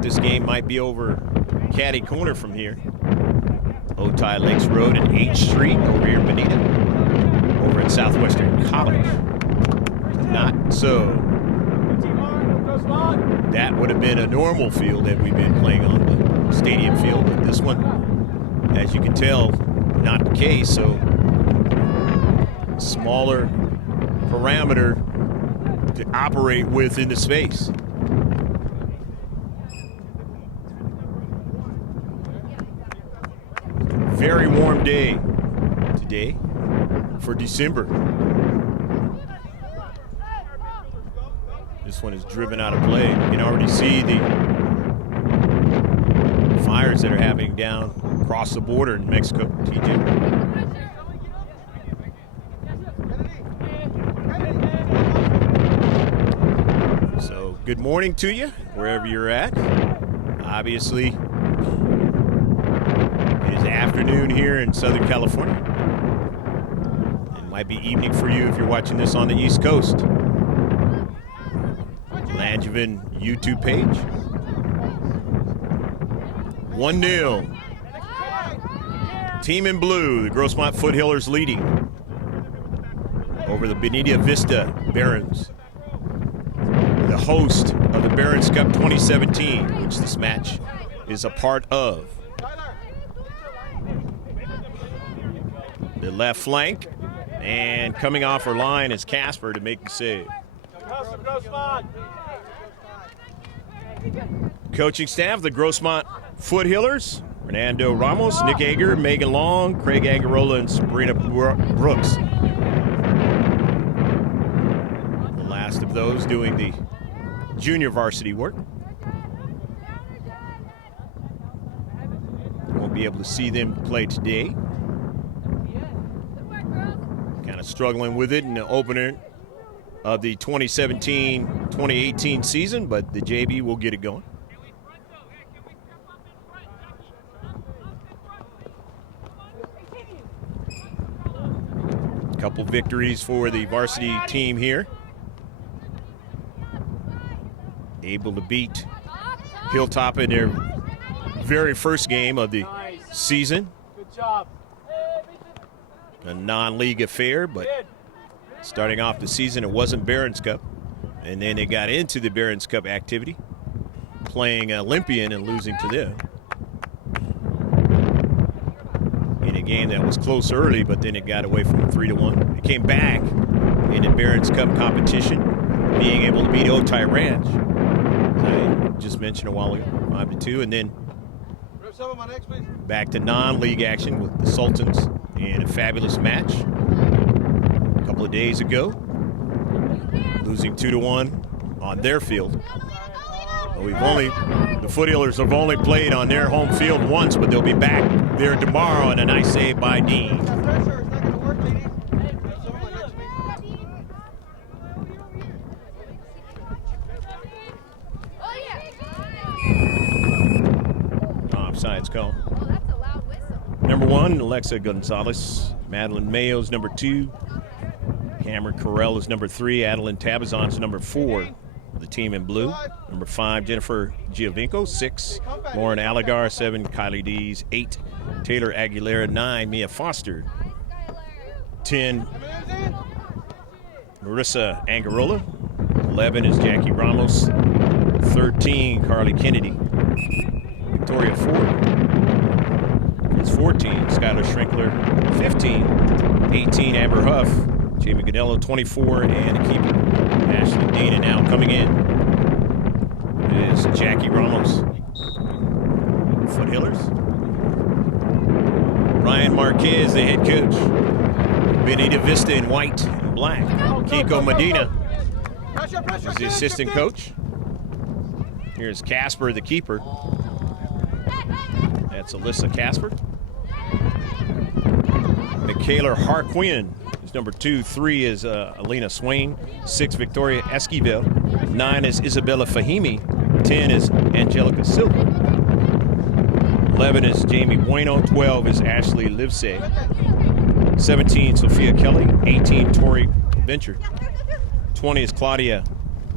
thought this game might be over caddy corner from here. Otay Lakes Road and H Street over here in Bonita, over at Southwestern College. Not so. That would have been a normal field that we've been playing on, the stadium field, but this one, as you can tell, not the case. So smaller parameter to operate with in the space. Very warm day today for December. This one is driven out of play. You can already see the fires that are happening down across the border in Mexico, TJ. So good morning to you, wherever you're at. Obviously, it is afternoon here in Southern California. It might be evening for you if you're watching this on the East Coast. Langevin YouTube page. 1-0. Team in blue, the Grossmont Foothillers leading over the Bonita Vista Barons, the host of the Barons Cup 2017, which this match is a part of. The left flank, and coming off her line is Casper to make the save. Coaching staff, the Grossmont Foothillers: Fernando Ramos, Nick Ager, Megan Long, Craig Agarola, and Sabrina Brooks. The last of those doing the junior varsity work. Won't be able to see them play today. Kind of struggling with it in the opener of the 2017-2018 season, but the JV will get it going. Couple victories for the varsity team here. Able to beat Hilltop in their very first game of the season. Good job. A non-league affair, but starting off the season, it wasn't Barons Cup. And then they got into the Barons Cup activity, playing Olympian and losing to them. In a game that was close early, but then it got away from 3-1. It came back in the Barons Cup competition, being able to beat Otay Ranch, as I just mentioned a while ago, 5-2. And then back to non-league action with the Sultans in a fabulous match a couple of days ago, losing 2-1 on their field. The Foothillers have only played on their home field once, but they'll be back there tomorrow, and a nice save by Dean. Offsides call. Number 1, Alexa Gonzalez. Madeline Mayo's number 2. Cameron Carell is number 3. Adeline Tabazon's number 4. The team in blue. Number 5, Jennifer Giovinco. 6, Lauren Allegar. 7, Kylie Dees. 8, Taylor Aguilera. 9, Mia Foster. 10, Marissa Angarola. 11 is Jackie Ramos. 13, Carly Kennedy. Victoria Ford is 14, Skylar Shrinkler. 15, 18, Amber Huff. Jamie Godello, 24, and a keeper, Ashley Dean. And now coming in is Jackie Ramos. Foothillers. Ryan Marquez, the head coach. Bonita Vista in white and black. Kiko Medina is the assistant coach. Here's Casper, the keeper. That's Alyssa Casper. Michaela Harquin is number 2. 3 is Alina Swain. 6, Victoria Esquivel. 9 is Isabella Fahimi. 10 is Angelica Silva. 11 is Jamie Bueno. 12 is Ashley Livesay. 17, Sophia Kelly. 18, Tori Venture. 20 is Claudia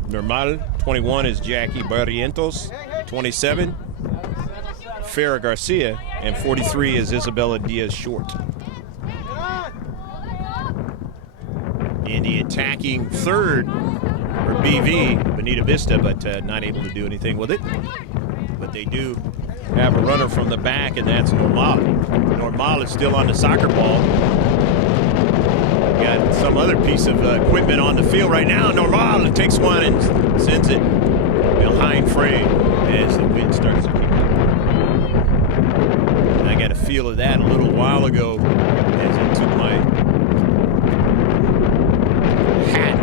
Normal. 21 is Jackie Barrientos. 27, Farrah Garcia, and 43 is Isabella Diaz-Short. In the attacking third, or BV, Bonita Vista, but not able to do anything with it. But they do have a runner from the back, and that's Normal. Normal is still on the soccer ball. Got some other piece of equipment on the field right now. Normal takes one and sends it behind frame as the wind starts to pick up. And I got a feel of that a little while ago as I took my hat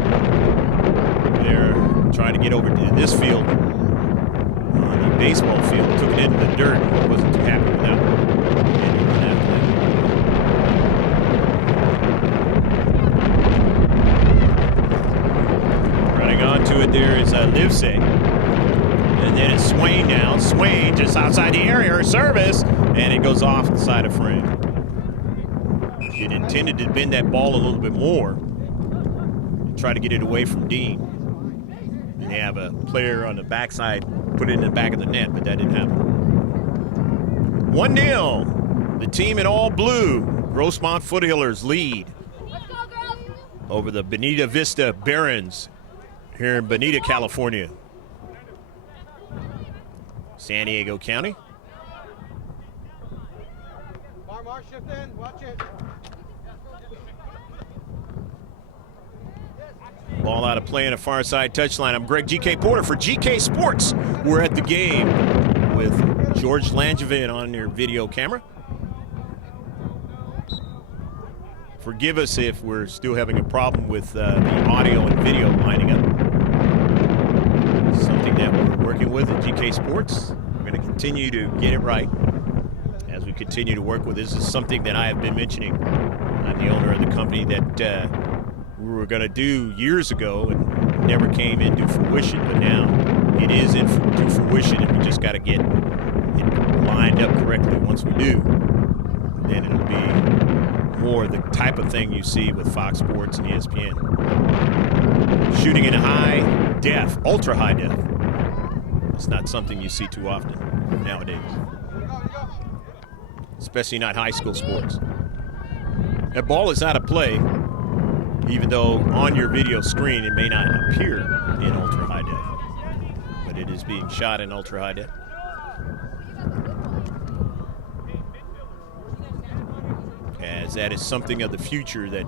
there, trying to get over to this field on the baseball field. Took it into the dirt. I wasn't too happy with that one. Onto it there is Livesey. And then it's Swain now. Swain just outside the area, her service, and it goes off the side of frame. It intended to bend that ball a little bit more and try to get it away from Dean. And they have a player on the backside put it in the back of the net, but that didn't happen. 1-0. The team in all blue, Grossmont Foothillers, lead over the Bonita Vista Barons here in Bonita, California. San Diego County. Mar, shift in, watch it. Ball out of play on a far side touchline. I'm Greg GK Porter for GK Sports. We're at the game with George Langevin on your video camera. Forgive us if we're still having a problem with the audio and video lining up. Something that we're working with at GK Sports. We're going to continue to get it right as we continue to work with this. This is something that I have been mentioning. I'm the owner of the company that we were going to do years ago and never came into fruition, but now it is into fruition, and we just got to get it lined up correctly. Once we do, then it'll be more the type of thing you see with Fox Sports and ESPN. Shooting in high def, ultra high def. It's not something you see too often nowadays, especially not high school sports. That ball is out of play, even though on your video screen it may not appear in ultra high def, but it is being shot in ultra high def. As that is something of the future that,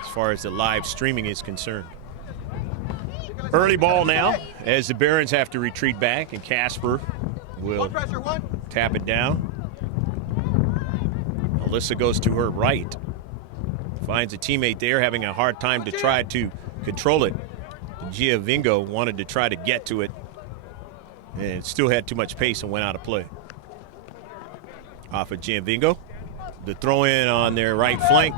as far as the live streaming is concerned. Early ball now as the Barons have to retreat back, and Casper will tap it down. Alyssa goes to her right. Finds a teammate there having a hard time to try to control it. Gia Vingo wanted to try to get to it and still had too much pace and went out of play. Off of Gia Vingo. The throw in on their right flank.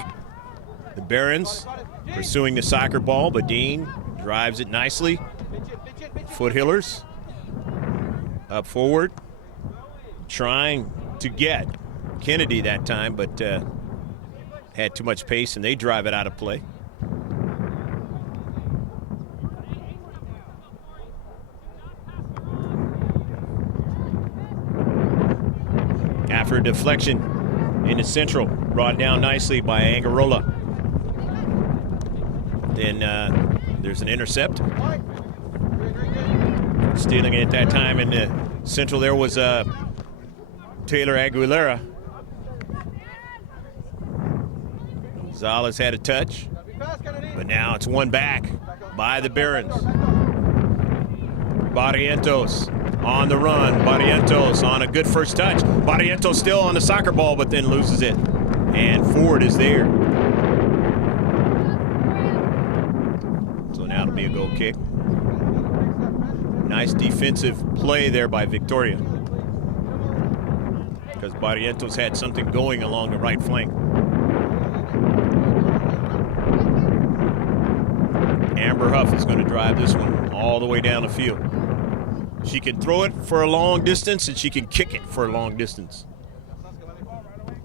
The Barons pursuing the soccer ball, but Dean drives it nicely. Foothillers up forward, trying to get Kennedy that time, but had too much pace, and they drive it out of play. After a deflection in the central, brought down nicely by Angarola. Then there's an intercept. Stealing it at that time in the central there was Taylor Aguilera. Gonzalez had a touch, but now it's one back by the Barons. Barrientos on the run. Barrientos on a good first touch. Barrientos still on the soccer ball, but then loses it. And Ford is there. So now it'll be a goal kick. Nice defensive play there by Victoria, because Barrientos had something going along the right flank. Amber Huff is going to drive this one all the way down the field. She can throw it for a long distance, and she can kick it for a long distance.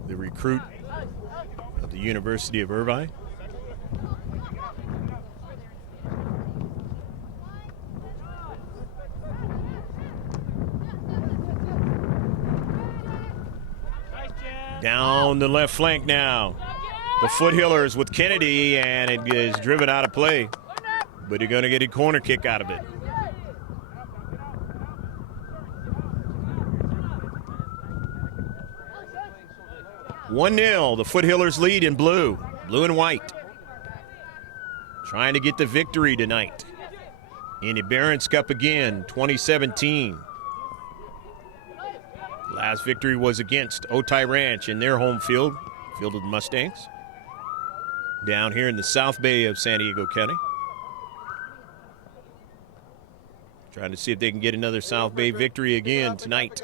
The recruit of the University of Irvine. Down the left flank now. The Foothillers with Kennedy, and it is driven out of play. But you're going to get a corner kick out of it. (1-0), the Foothillers lead in blue and white. Trying to get the victory tonight in the Barons Cup again, 2017. Last victory was against Otay Ranch in their home field of the Mustangs, down here in the South Bay of San Diego County. Trying to see if they can get another South Bay victory again tonight.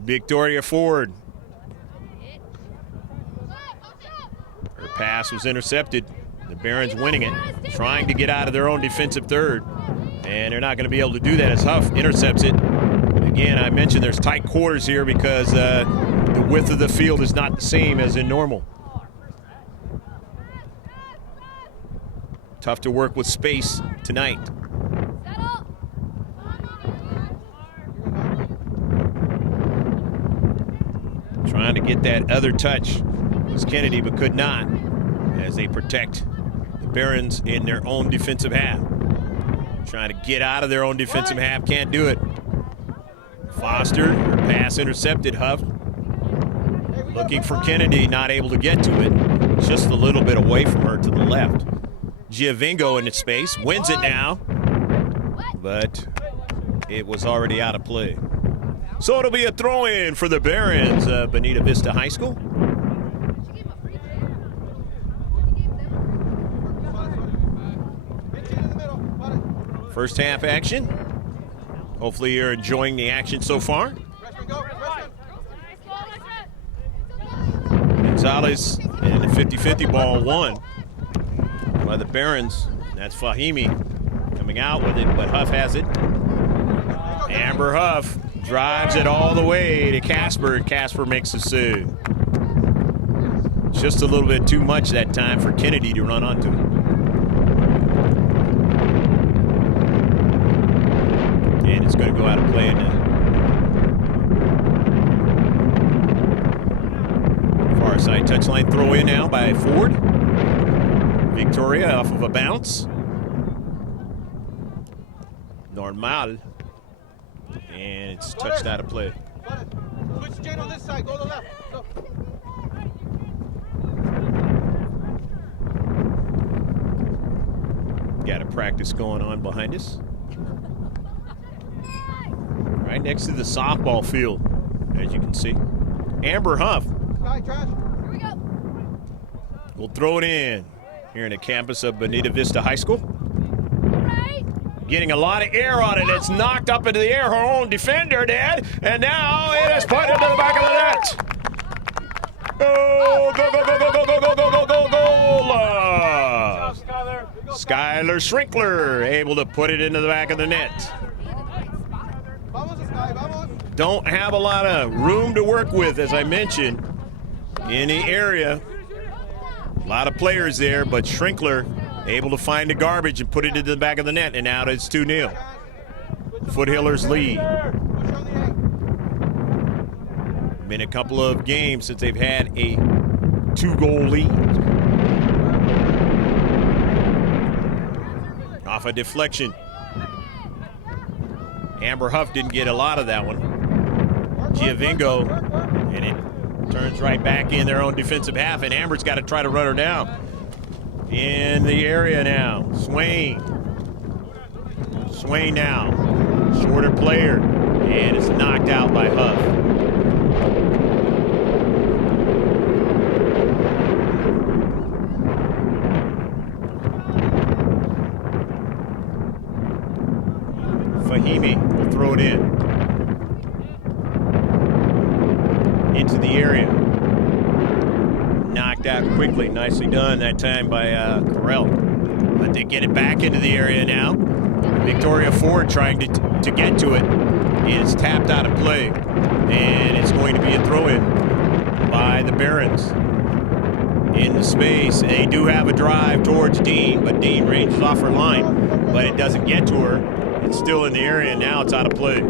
Victoria Ford. Her pass was intercepted. The Barons winning it, trying to get out of their own defensive third. And they're not going to be able to do that as Huff intercepts it. Again, I mentioned there's tight quarters here because the width of the field is not the same as in normal. Tough to work with space tonight. Trying to get that other touch was Kennedy, but could not, as they protect the Barons in their own defensive half. Trying to get out of their own defensive half, can't do it. Foster, her pass intercepted. Huff looking for Kennedy, not able to get to it. Just a little bit away from her to the left. Giovingo in its space, wins it now, but it was already out of play. So it'll be a throw-in for the Barons, Bonita Vista High School. First half action. Hopefully you're enjoying the action so far. Gonzalez and the 50-50 ball won by the Barons. That's Fahimi coming out with it, but Huff has it. Amber Huff drives it all the way to Casper, and Casper makes a save. Just a little bit too much that time for Kennedy to run onto it. And it's going to go out of play now. Far side touchline throw in now by Ford. Victoria off of a bounce. Normal. And it's touched out of play. Switch Jane on this side, go to the left. Go. Got a practice going on behind us. Right next to the softball field, as you can see. Amber Huff will throw it in here in the campus of Bonita Vista High School. Getting a lot of air on it. It's knocked up into the air. Her own defender did. And now it is put into the back of the net. Go, go, go, go, go, go, go, go, go, go, go. Skylar Shrinkler able to put it into the back of the net. Don't have a lot of room to work with, as I mentioned, in the area. A lot of players there, but Shrinkler able to find the garbage and put it into the back of the net, and now it's 2-0. Foothillers lead. Been a couple of games since they've had a 2-goal lead. Off a deflection. Amber Huff didn't get a lot of that one. Giovingo, and it turns right back in their own defensive half, and Amber's got to try to run her down. In the area now, Swain now, shorter player, and it's knocked out by Huff. Fahimi will throw it in. Into the area. Knocked out quickly. Nicely done that time by Carell. But they get it back into the area now. Victoria Ford trying to get to it. It's tapped out of play. And it's going to be a throw-in by the Barons. In the space. They do have a drive towards Dean, but Dean ranges off her line. But it doesn't get to her. It's still in the area, and now it's out of play.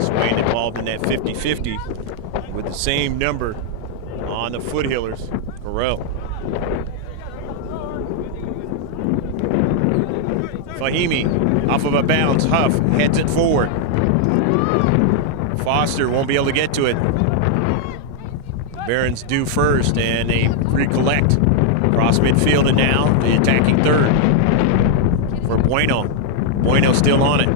Swain involved in that 50-50 with the same number on the Foothillers. Corral. Fahimi off of a bounce. Huff heads it forward. Foster won't be able to get to it. Barons do first, and they recollect. Cross midfield, and now the attacking third for Bueno. Bueno still on it.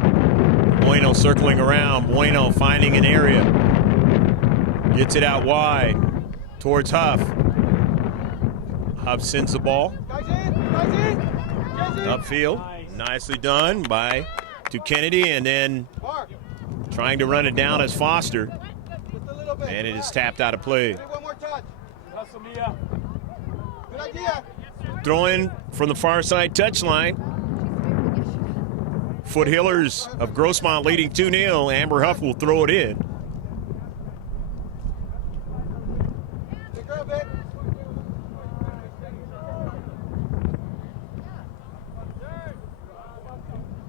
Bueno circling around. Bueno finding an area. Gets it out wide towards Huff. Huff sends the ball upfield. Nicely done to Kennedy, and then trying to run it down as Foster. And it is tapped out of play. Throw in from the far side touchline. Foothillers of Grossmont leading 2-0. Amber Huff will throw it in.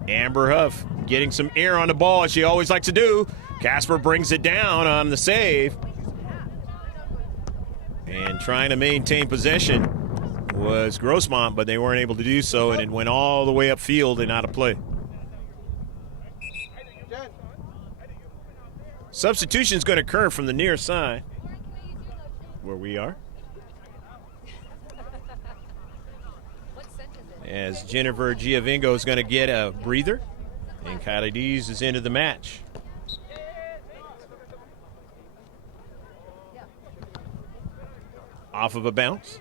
Amber Huff getting some air on the ball, as she always likes to do. Casper brings it down on the save. And trying to maintain possession was Grossmont, but they weren't able to do so, and it went all the way upfield and out of play. Substitution is going to occur from the near side, where we are, as Jennifer Giovingo is going to get a breather, and Kylie Dees is into the match. Off of a bounce.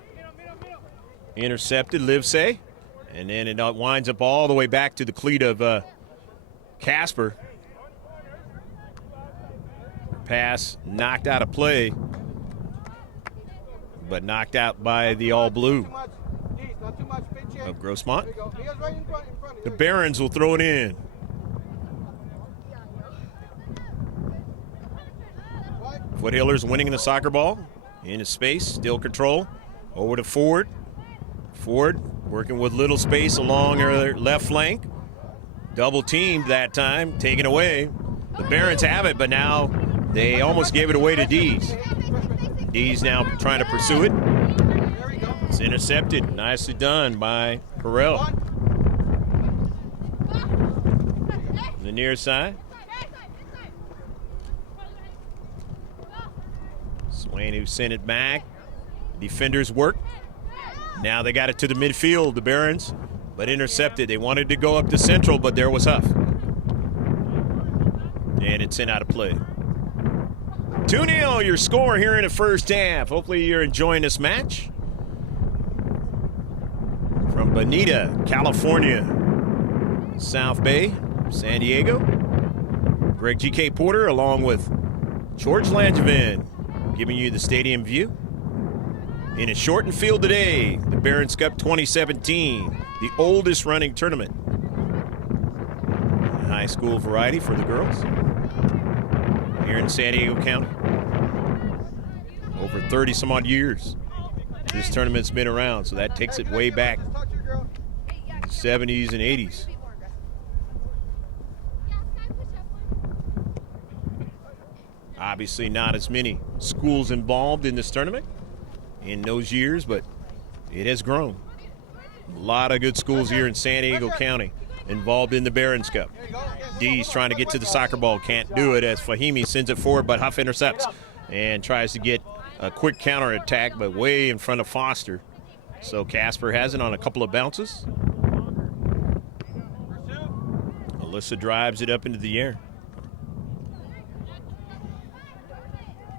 Intercepted, Livesay. And then it winds up all the way back to the cleat of Casper. Pass knocked out of play, but knocked out by the all-blue of Grossmont. The Barons will throw it in. Foothillers winning the soccer ball. Into space, still control. Over to Ford. Ford working with little space along her left flank. Double teamed that time, taken away. The Barons have it, but now they almost gave it away to Dees. Dees now trying to pursue it. It's intercepted. Nicely done by Carell. The near side. Swain who sent it back. Defenders work. Now they got it to the midfield, the Barons, but intercepted. They wanted to go up to central, but there was Huff. And it's sent out of play. 2-0 your score here in the first half. Hopefully you're enjoying this match. From Bonita, California, South Bay, San Diego. Greg G.K. Porter along with George Langevin giving you the stadium view. In a shortened field today, the Barons Cup 2017, the oldest running tournament. High school variety for the girls here in San Diego County. Over 30 some odd years this tournament's been around, so that takes it way back the 70s and 80s. Obviously not as many schools involved in this tournament in those years, but it has grown. A lot of good schools here in San Diego County involved in the Barons Cup. Dees trying to get to the soccer ball, can't do it as Fahimi sends it forward, but Huff intercepts and tries to get a quick counter attack, but way in front of Foster. So Casper has it on a couple of bounces. Alyssa drives it up into the air.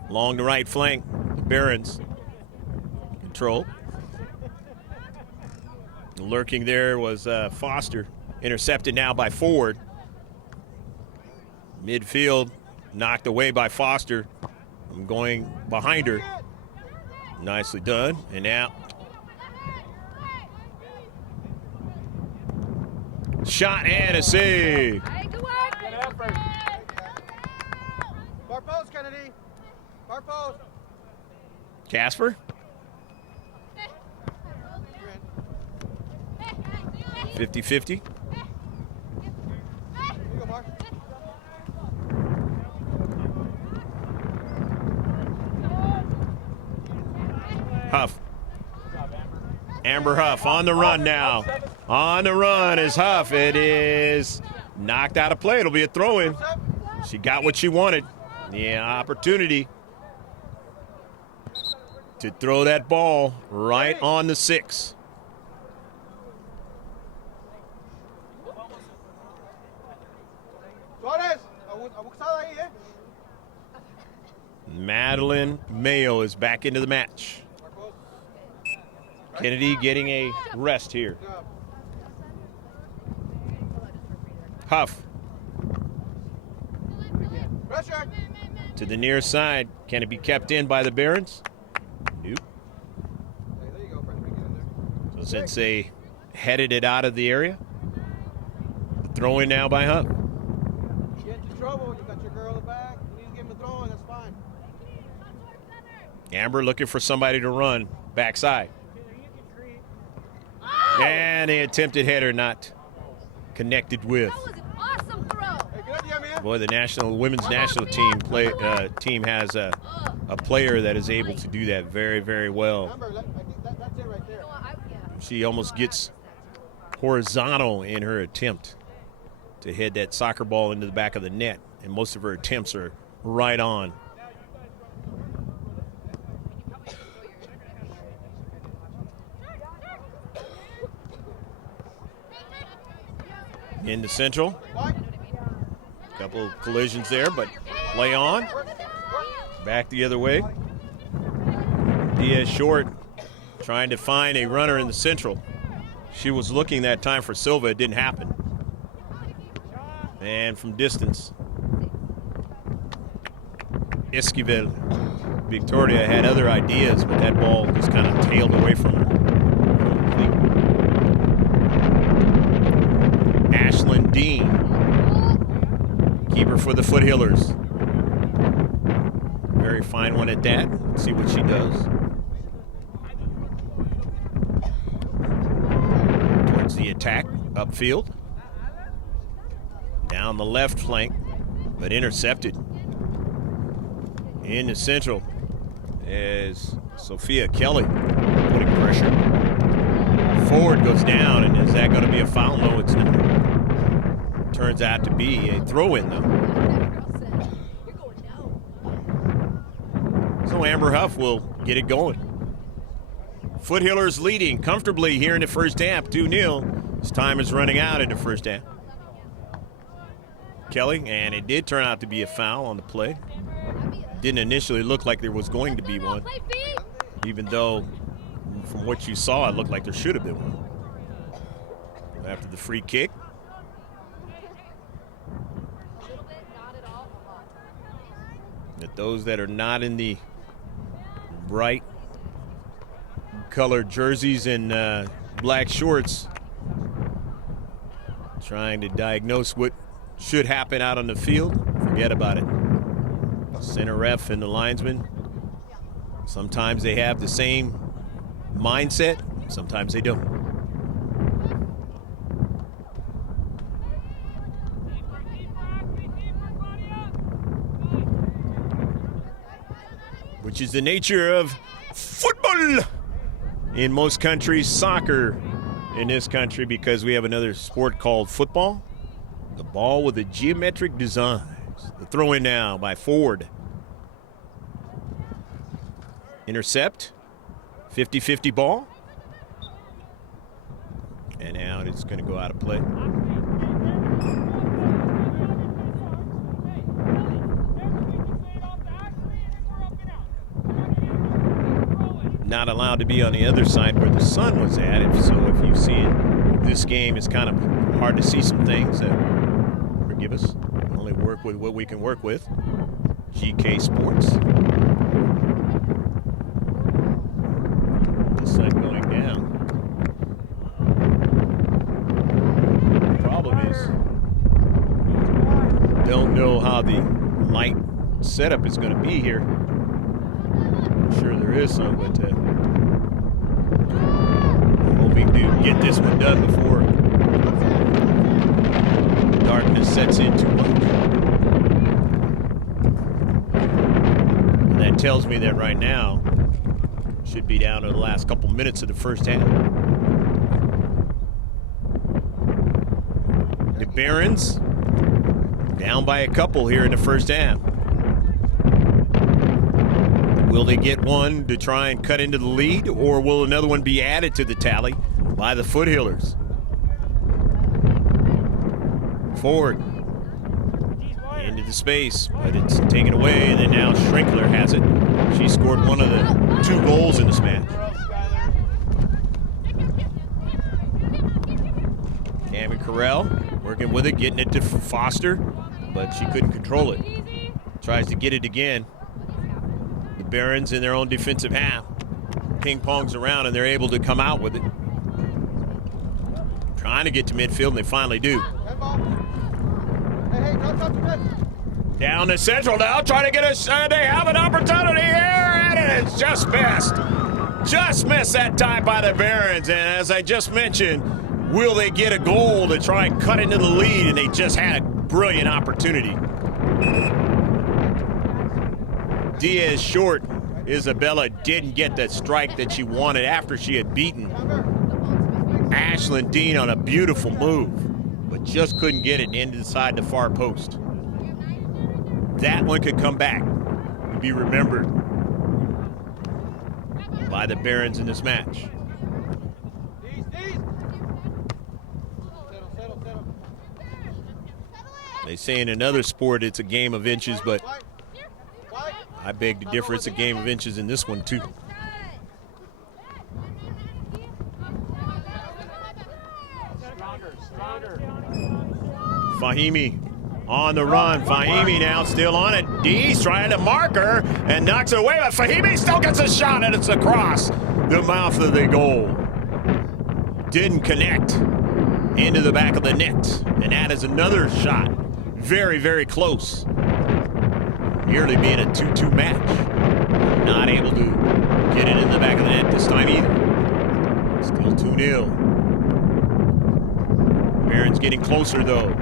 Along the right flank, the Barons control. Lurking there was Foster. Intercepted now by Ford. Midfield knocked away by Foster. I'm going behind her. Nicely done. And now shot and a save. Good effort. Far post, Kennedy. Far post. Casper. 50-50. Huff. Amber Huff on the run now. On the run is Huff. It is knocked out of play. It'll be a throw-in. She got what she wanted. The opportunity to throw that ball right on the 6. Madeline Mayo is back into the match. Kennedy getting a rest here. Huff. To the near side. Can it be kept in by the Barons? Nope. So since they headed it out of the area, throw in now by Huff. Get into trouble. You got your girl in the back. You need to give him a throw in. That's fine. Amber looking for somebody to run backside. And the attempted header not connected with. That was an awesome throw. Hey, good idea, man. Boy, the women's national team team has a player that is able to do that very, very well. Amber, I think that's it right there. She almost gets horizontal in her attempt to head that soccer ball into the back of the net, and most of her attempts are right on. Into Central. A couple of collisions there, but play on. Back the other way. Diaz short, trying to find a runner in the Central. She was looking that time for Silva. It didn't happen. And from distance, Esquivel. Victoria had other ideas, but that ball just kind of tailed away from her. Ashlyn Dean, keeper for the Foothillers. Very fine one at that. Let's see what she does. Towards the attack, upfield. Down the left flank, but intercepted. In the Central is Sophia Kelly putting pressure. Forward goes down, and is that going to be a foul? No, it's not. Turns out to be a throw-in, though. So Amber Huff will get it going. Foothillers leading comfortably here in the first half, 2-0. As time is running out in the first half. Kelly, and it did turn out to be a foul on the play. Didn't initially look like there was going to be one, even though from what you saw, it looked like there should have been one. After the free kick. That those that are not in the bright colored jerseys and black shorts trying to diagnose what should happen out on the field, forget about it. Center ref and the linesman, sometimes they have the same mindset, sometimes they don't. Which is the nature of football in most countries, soccer in this country, because we have another sport called football. The ball with the geometric designs. The throw in now by Ford. Intercept. 50-50 ball. And now it's going to go out of play. Not allowed to be on the other side where the sun was at. So if you see it, this game, it's kind of hard to see some things. Forgive us. We only work with what we can work with. GK Sports. The sun going down. The problem is, don't know how the light setup is going to be here. I'm sure there is some, but hoping to get this one done before darkness sets in too much. And that tells me that right now, Should be down to the last couple minutes of the first half. The Barons down by a couple here in the first half. Will they get one to try and cut into the lead, or will another one be added to the tally by the Foothillers? Forward into the space, but it's taken away, and then now Schrinkler has it. She scored one of the 2 goals in this match. Tammy Carell working with it, getting it to Foster, but she couldn't control it. Tries to get it again. The Barons in their own defensive half. Ping-pongs around, and they're able to come out with it. Trying to get to midfield, and they finally do. Down to Central now, trying to get us. They have an opportunity here, and it's just missed. Just missed that time by the Barons, and as I just mentioned, will they get a goal to try and cut into the lead? And they just had a brilliant opportunity. Diaz short. Isabella didn't get that strike that she wanted after she had beaten Ashlyn Dean on a beautiful move, but just couldn't get it inside the far post. That one could come back to be remembered by the Barons in this match. They say in another sport it's a game of inches, but I beg to differ, it's a game of inches in this one too. Fahimi on the run. Fahimi now still on it. Dees trying to mark her and knocks it away, but Fahimi still gets a shot, and it's across the mouth of the goal. Didn't connect into the back of the net, and that is another shot. Very, very close. Nearly being a 2-2 match. Not able to get it in the back of the net this time either. Still 2-0. Barons getting closer though.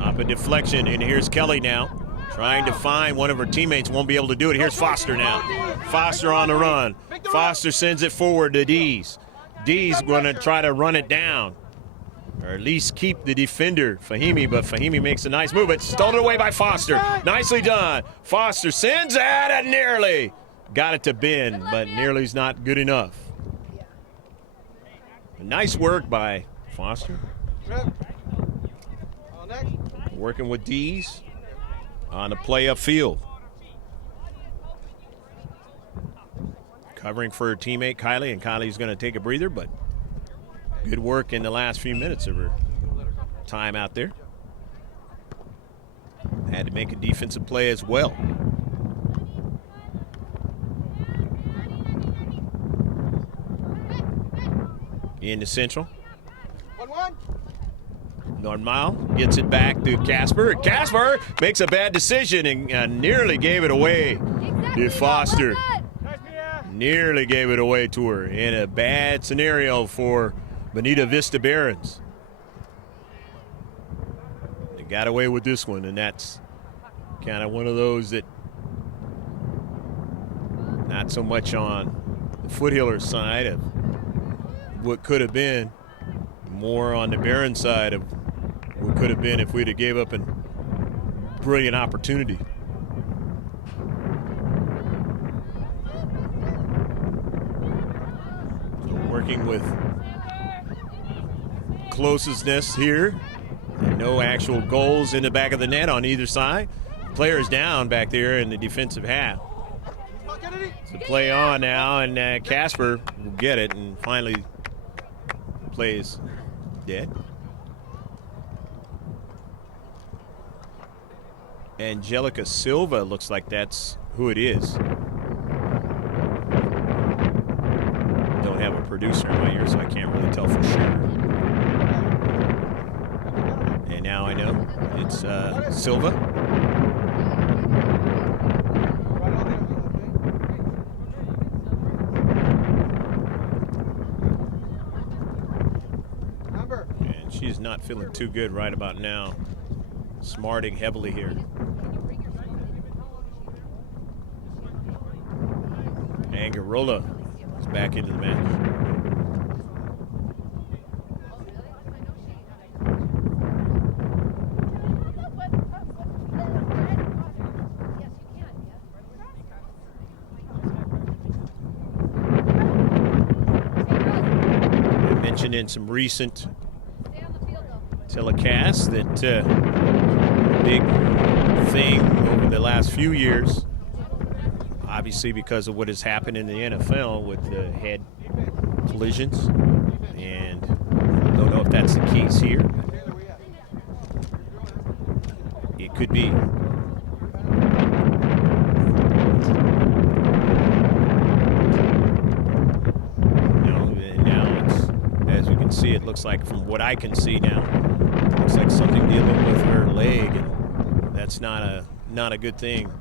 Up a deflection, and here's Kelly now. Trying to find one of her teammates, won't be able to do it. Here's Foster now. Foster on the run. Foster sends it forward to Dees. Dees going to try to run it down, or at least keep the defender, Fahimi, but Fahimi makes a nice move. It's stolen away by Foster. Nicely done. Foster sends it, and nearly got it to Ben, but nearly's not good enough. Nice work by Foster. Working with Dees on the play upfield. Covering for her teammate, Kylie, and Kylie's going to take a breather, but good work in the last few minutes of her time out there. Had to make a defensive play as well. Into Central. 1-1. Normal gets it back to Casper. Casper makes a bad decision and nearly gave it away to Foster. Nearly gave it away to her in a bad scenario for Bonita Vista Barons. They got away with this one, and that's kind of one of those that not so much on the Foothillers side of what could have been, more on the Barons side of what could have been if we'd have gave up a brilliant opportunity. So working with closeness here, and no actual goals in the back of the net on either side. Players down back there in the defensive half. So play on now, and Casper will get it, and finally plays dead. Angelica Silva looks like that's who it is. Don't have a producer in my ear, so I can't really tell for sure. And now I know it's Silva. And she's not feeling too good right about now. Smarting heavily here. Angarola is back into the match. I mentioned in some recent telecasts that big thing over the last few years, obviously because of what has happened in the NFL with the head collisions, and I don't know if that's the case here. It could be. As you can see, it looks like, from what I can see now, it looks like something dealing with her leg, and that's not a good thing.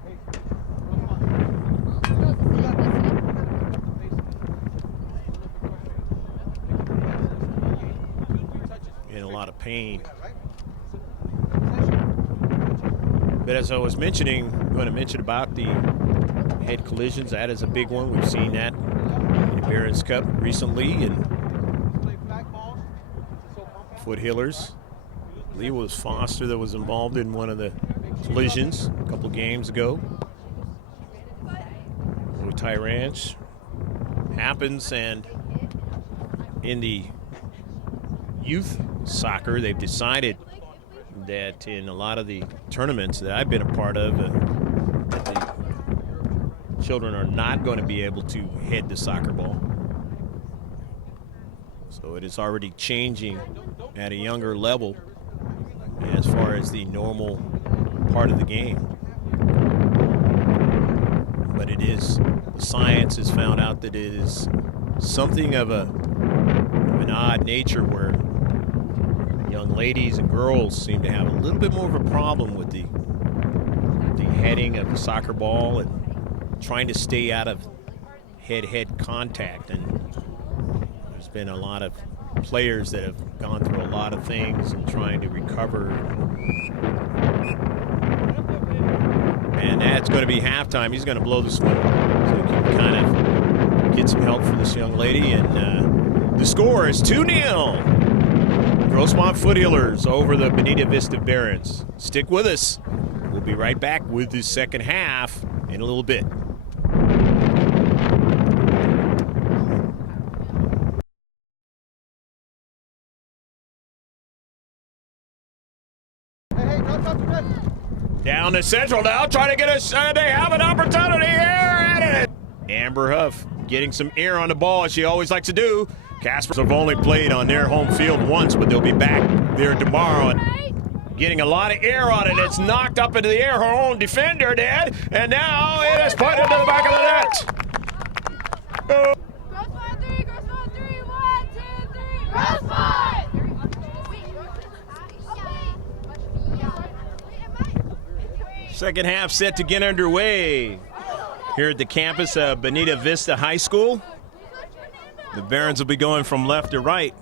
In a lot of pain. But as I was mentioning, I'm going to mention about the head collisions. That is a big one. We've seen that in the Barons Cup recently, and Foothillers. I believe it was Foster that was involved in one of the collisions a couple games ago. Otay Ranch happens, and in the youth soccer, they've decided that in a lot of the tournaments that I've been a part of, that the children are not going to be able to head the soccer ball. So it is already changing at a younger level as far as the normal part of the game. But it is, the science has found out that it is something of an odd nature, where young ladies and girls seem to have a little bit more of a problem with the heading of the soccer ball and trying to stay out of head-to-head contact. And there's been a lot of players that have gone through a lot of things and trying to recover. And that's going to be halftime. He's going to blow this one, so he can kind of get some help for this young lady. And the score is 2-0. Grossmont Foothillers over the Bonita Vista Barons. Stick with us. We'll be right back with the second half in a little bit. Down to Central now, trying to get us. They have an opportunity here at it. Amber Huff getting some air on the ball, as she always likes to do. Caspers have only played on their home field once, but they'll be back there tomorrow. Getting a lot of air on it. It's knocked up into the air. Her own defender did, and now it is put into the back of the net. Grossmont 3, Grossmont 3, 1, 2, 3, Grossmont! Second half set to get underway here at the campus of Bonita Vista High School. The Barons will be going from left to right.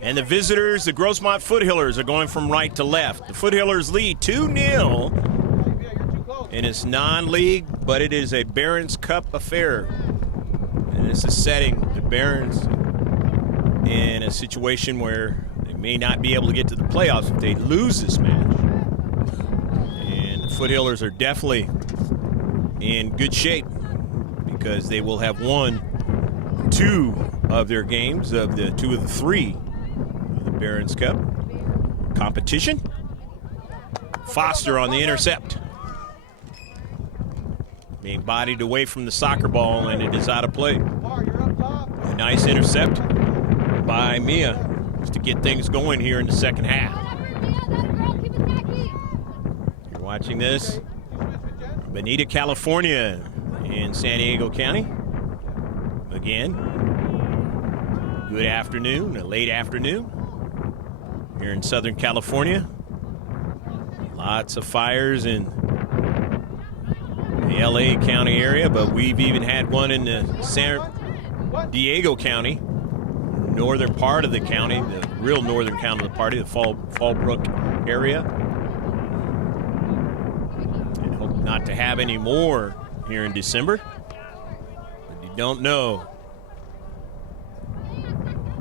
And the visitors, the Grossmont Foothillers, are going from right to left. The Foothillers lead 2-0 in its non-league, but it is a Barons Cup affair. And this is setting the Barons in a situation where they may not be able to get to the playoffs if they lose this match. And the Foothillers are definitely in good shape because they will have won 2 of their games, of the 2 of the 3 of the Barons Cup competition. Foster on the intercept, being bodied away from the soccer ball, and it is out of play. A nice intercept by Mia just to get things going here in the second half. You're watching this, Bonita, California in San Diego County. Again, good afternoon, a late afternoon here in Southern California. Lots of fires in the LA County area, but we've even had one in the San Diego County, northern part of the county, the real northern county of the party, the Fallbrook area. And hope not to have any more here in December. don't know.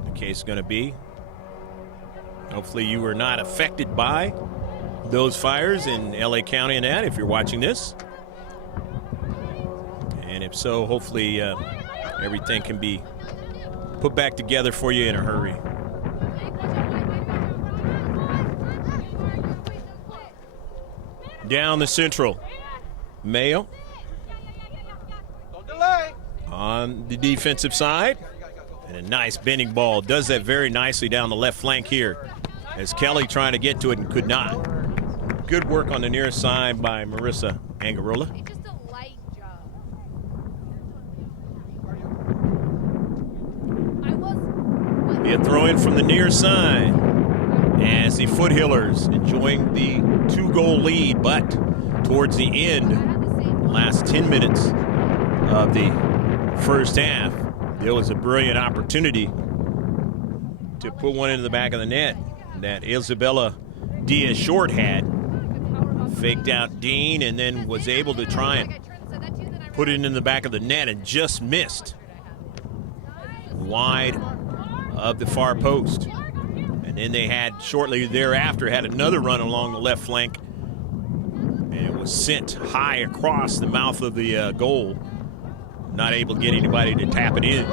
The case is going to be. Hopefully you were not affected by those fires in LA County and that if you're watching this. And if so, hopefully everything can be put back together for you in a hurry. Down the central. Mayo Don't delay. on the defensive side. And a nice bending ball. Does that very nicely down the left flank here. As Kelly trying to get to it and could not. Good work on the near side by Marissa Angarola. It's just a light job. He throwing from the near side as the Foothillers enjoying the 2-goal lead, but towards the end, last 10 minutes of the first half, there was a brilliant opportunity to put one into the back of the net that Isabella Diaz Short had. Faked out Dean and then was able to try and put it in the back of the net and just missed wide of the far post. And then they had shortly thereafter had another run along the left flank, and it was sent high across the mouth of the goal. Not able to get anybody to tap it in.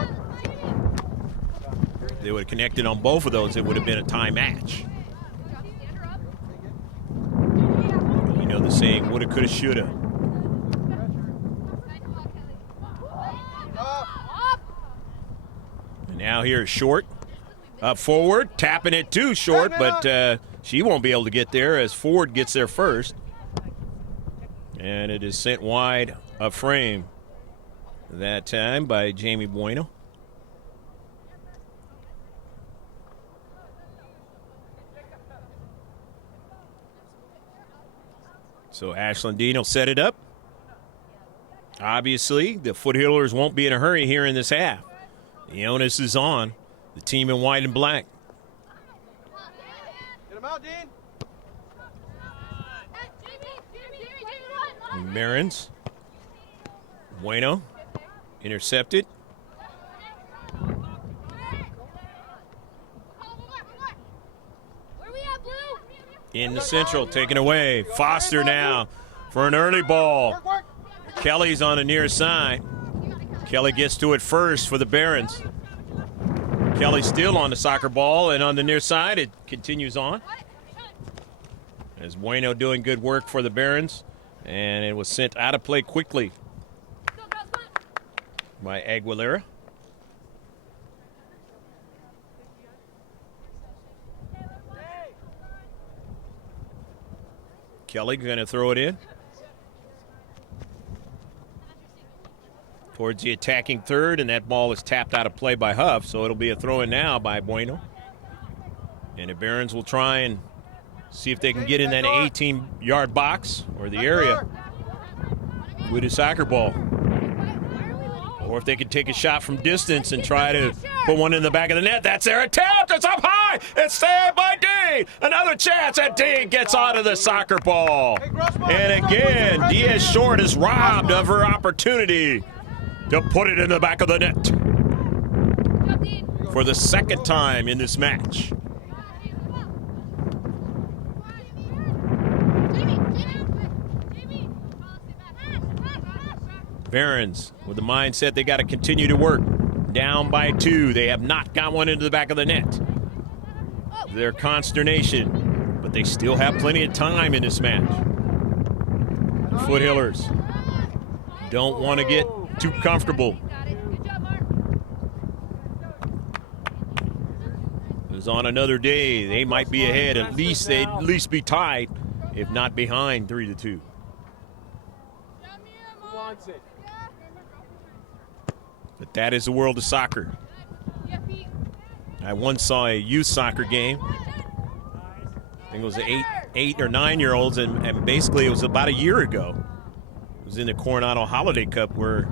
If they would have connected on both of those, it would have been a tie match. You know the saying, woulda, coulda, shoulda. And now here is Short. Up forward, tapping it too Short, but she won't be able to get there as Ford gets there first. And it is sent wide of frame that time by Jamie Bueno. So Ashlyn Dean will set it up. Obviously, the Foothillers won't be in a hurry here in this half. The onus is on the team in white and black. Get him out, Dean. Barons. Bueno. Intercepted. In the central, taken away. Foster now for an early ball. Kelly's on the near side. Kelly gets to it first for the Barons. Kelly still on the soccer ball, and on the near side, it continues on. As Bueno doing good work for the Barons, and it was sent out of play quickly by Aguilera. Kelly going to throw it in towards the attacking third, and that ball is tapped out of play by Huff, so it'll be a throw in now by Bueno. And the Barons will try and see if they can get in that 18-yard box or the area with a soccer ball. Or if they could take a shot from distance and try to put one in the back of the net. That's their attempt. It's up high. It's saved by Dean. Another chance, and Dean gets onto the soccer ball. And again, Diaz Short is robbed of her opportunity to put it in the back of the net for the second time in this match. Barons with the mindset they got to continue to work. Down by 2. They have not got one into the back of the net. Their consternation, but they still have plenty of time in this match. The Foothillers don't want to get too comfortable. Because on another day, they might be ahead. At least they'd at least be tied, if not behind 3-2. But that is the world of soccer. I once saw a youth soccer game. I think it was 8 or 9-year-olds, and basically it was about a year ago. It was in the Coronado Holiday Cup where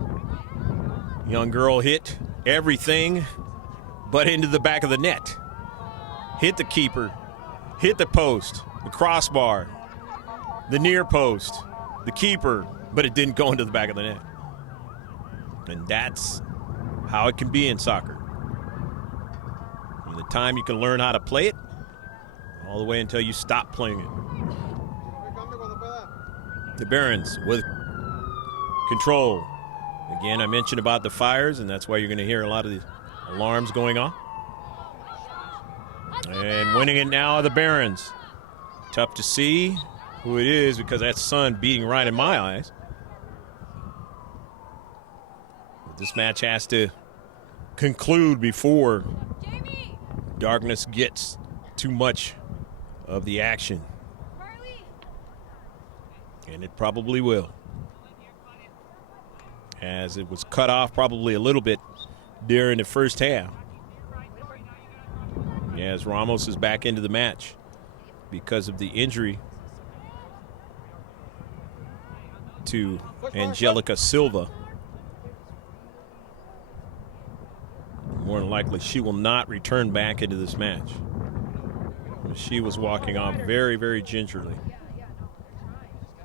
a young girl hit everything but into the back of the net. Hit the keeper, hit the post, the crossbar, the near post, the keeper, but it didn't go into the back of the net. And that's how it can be in soccer. From the time you can learn how to play it, all the way until you stop playing it. The Barons with control. Again, I mentioned about the fires, and that's why you're going to hear a lot of the alarms going on. And winning it now are the Barons. Tough to see who it is because that sun beating right in my eyes. But this match has to conclude before darkness gets too much of the action. And it probably will, as it was cut off probably a little bit during the first half. As Ramos is back into the match because of the injury to Angelica Silva. More than likely, she will not return back into this match. She was walking off very, very gingerly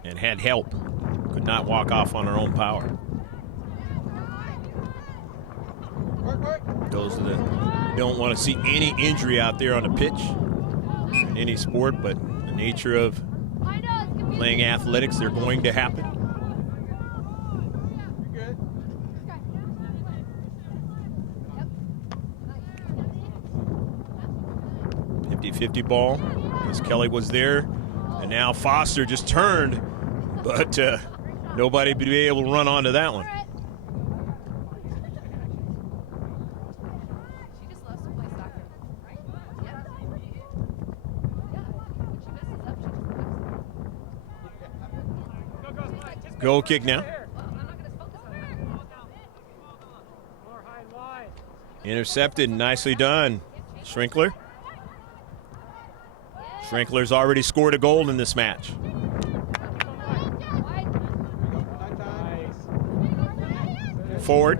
and had help. Could not walk off on her own power. Those are the don't want to see any injury out there on the pitch in any sport, but the nature of playing athletics, they're going to happen. 50-50 ball as Kelly was there, and now Foster just turned, but nobody would be able to run onto that one. Goal kick now. Intercepted, nicely done. Schrinkler. Schrinkler's already scored a goal in this match. Forward.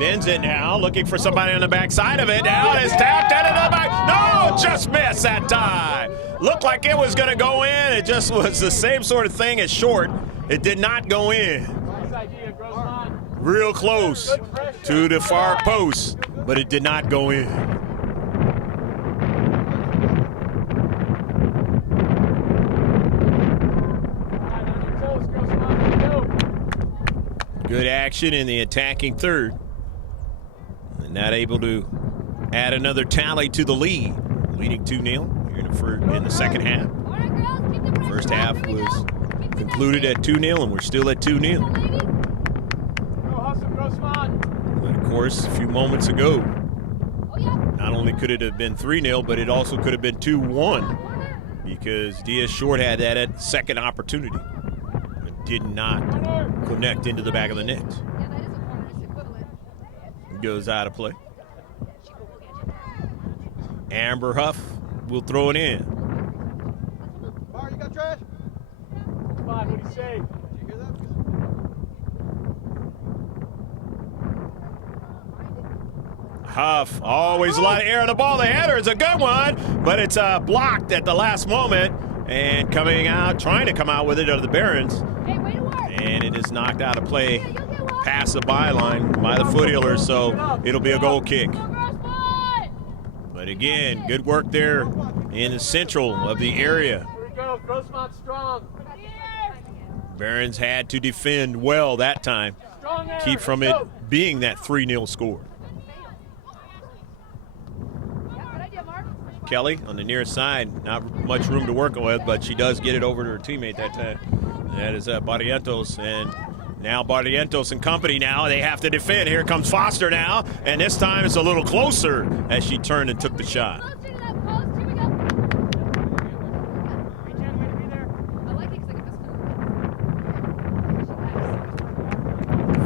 Bends it now, looking for somebody on the backside of it. Now it's tapped out of the back. No, just missed that time. Looked like it was going to go in. It just was the same sort of thing as short. It did not go in. Real close to the far post, but it did not go in. Good action in the attacking third. And not able to add another tally to the lead. Leading 2-0 in the second half. First half was concluded at 2-0, and we're still at 2-0. But of course, a few moments ago, not only could it have been 3-0, but it also could have been 2-1 because DS Short had that second opportunity, but did not connect into the back of the net. It goes out of play. Amber Huff will throw it in. Bar, you got trash? What do you say? Did you hear that? Huff, always a lot of air on the ball. The header is a good one, but it's blocked at the last moment. And coming out, trying to come out with it, are the Barons. And it is knocked out of play past the byline by the Foothillers, so it'll be a goal kick. But again, good work there in the central of the area. Here we go, GROSSMONT strong. Barons had to defend well that time, keep from it being that 3-0 score. Kelly on the near side, not much room to work with, but she does get it over to her teammate that time. That is Barrientos, and now Barrientos and company now, they have to defend. Here comes Foster now, and this time it's a little closer as she turned and took the shot.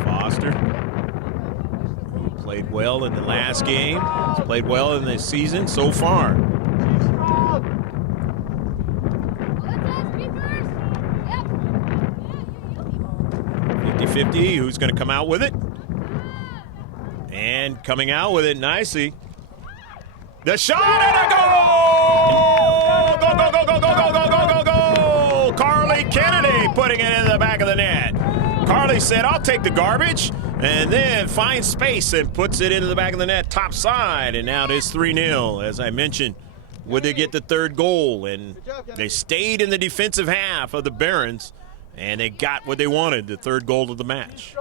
Foster, who played well in the last game, has played well in this season so far. 50-50, who's going to come out with it? And coming out with it nicely. The shot and a goal! Go, go, go, go, go, go, go, go, go, go! Carly Kennedy putting it in the back of the net. Carly said, I'll take the garbage. And then finds space and puts it into the back of the net, top side. And now it is 3-0. As I mentioned, would they get the third goal? And they stayed in the defensive half of the Barons, and they got what they wanted, the third goal of the match.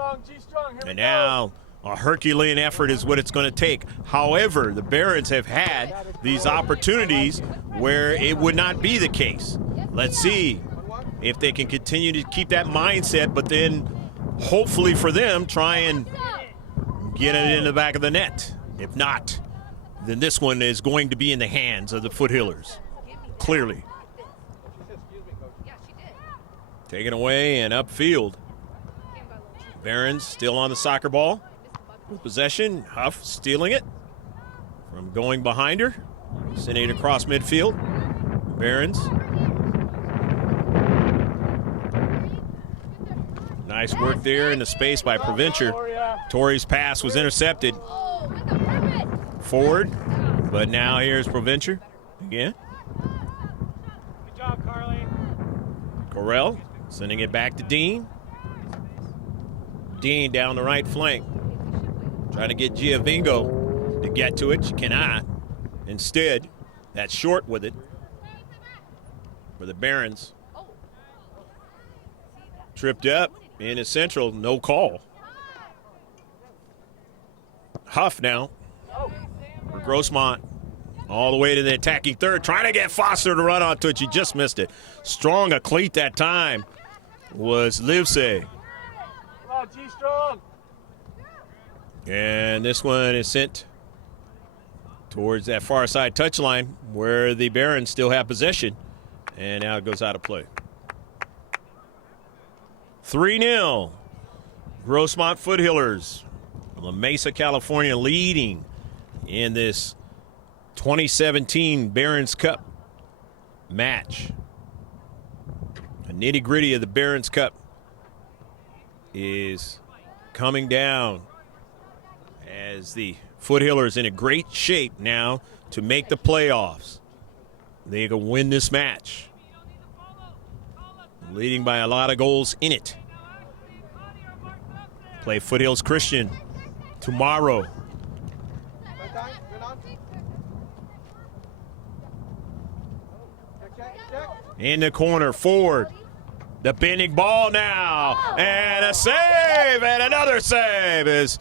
And now a Herculean effort is what it's going to take. However, the Barons have had these opportunities where it would not be the case. Let's see if they can continue to keep that mindset, but then hopefully for them, try and get it in the back of the net. If not, then this one is going to be in the hands of the Foothillers, clearly. Taken away and upfield. Barons still on the soccer ball. With possession, Huff stealing it from going behind her. Sending it across midfield. Barons. Nice work there in the space by Provencher. Torrey's pass was intercepted. Forward, but now here's Provencher again. Good job, Carly. Correll sending it back to Dean. Dean down the right flank. Trying to get Giovinco to get to it. She cannot. Instead, that's short with it for the Barons. Tripped up into central, no call. Huff now. Grossmont all the way to the attacking third, trying to get Foster to run onto it. She just missed it. Strong a cleat that time was Livesey. Come on, G-Strong. And this one is sent towards that far side touchline where the Barons still have possession. And now it goes out of play. 3-0. Grossmont Foothillers from La Mesa, California, leading in this 2017 Barons Cup match. The nitty-gritty of the Barons Cup is coming down as the Foothillers in a great shape now to make the playoffs. They can win this match, leading by a lot of goals in it. Play Foothills Christian tomorrow. In the corner, forward. The bending ball now. And a save, and another save is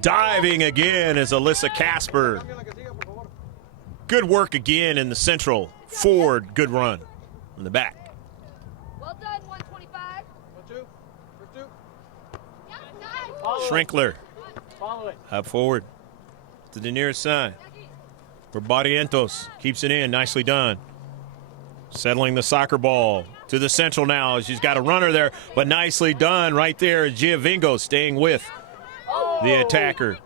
diving again is Alyssa Casper. Good work again in the central. Forward, good run in the back. Well done, 125. Schrinkler Follow it. up forward to the nearest side. For Barrientos, keeps it in, nicely done. Settling the soccer ball to the central now. She's got a runner there, but nicely done right there. Giovinco staying with the attacker.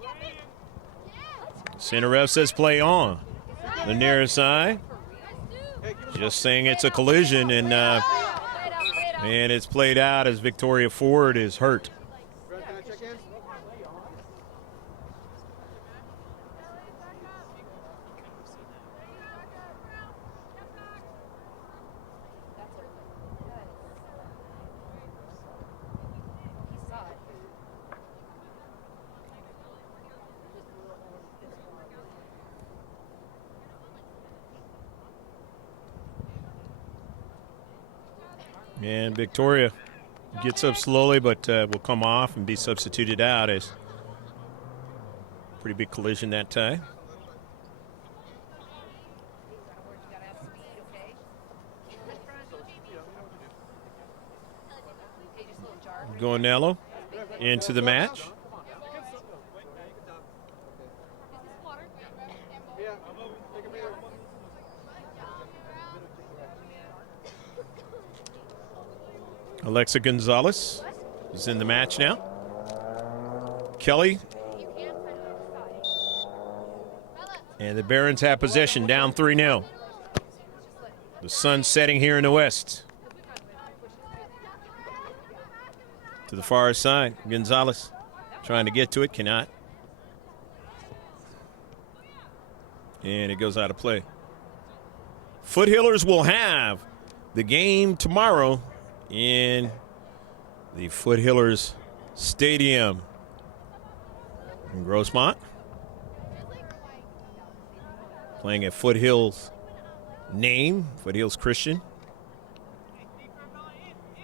Center ref says play on. The nearest side. Just saying it's a collision, and it's played out as Victoria Ford is hurt. And Victoria gets up slowly, but will come off and be substituted out as pretty big collision that time. Gonello into the match. Alexa Gonzalez is in the match now. Kelly. And the Barons have possession, down 3-0. The sun's setting here in the west. To the far side, Gonzalez trying to get to it, cannot. And it goes out of play. Foothillers will have the game tomorrow in the Foothillers Stadium And Grossmont playing at Foothills name, Foothills Christian.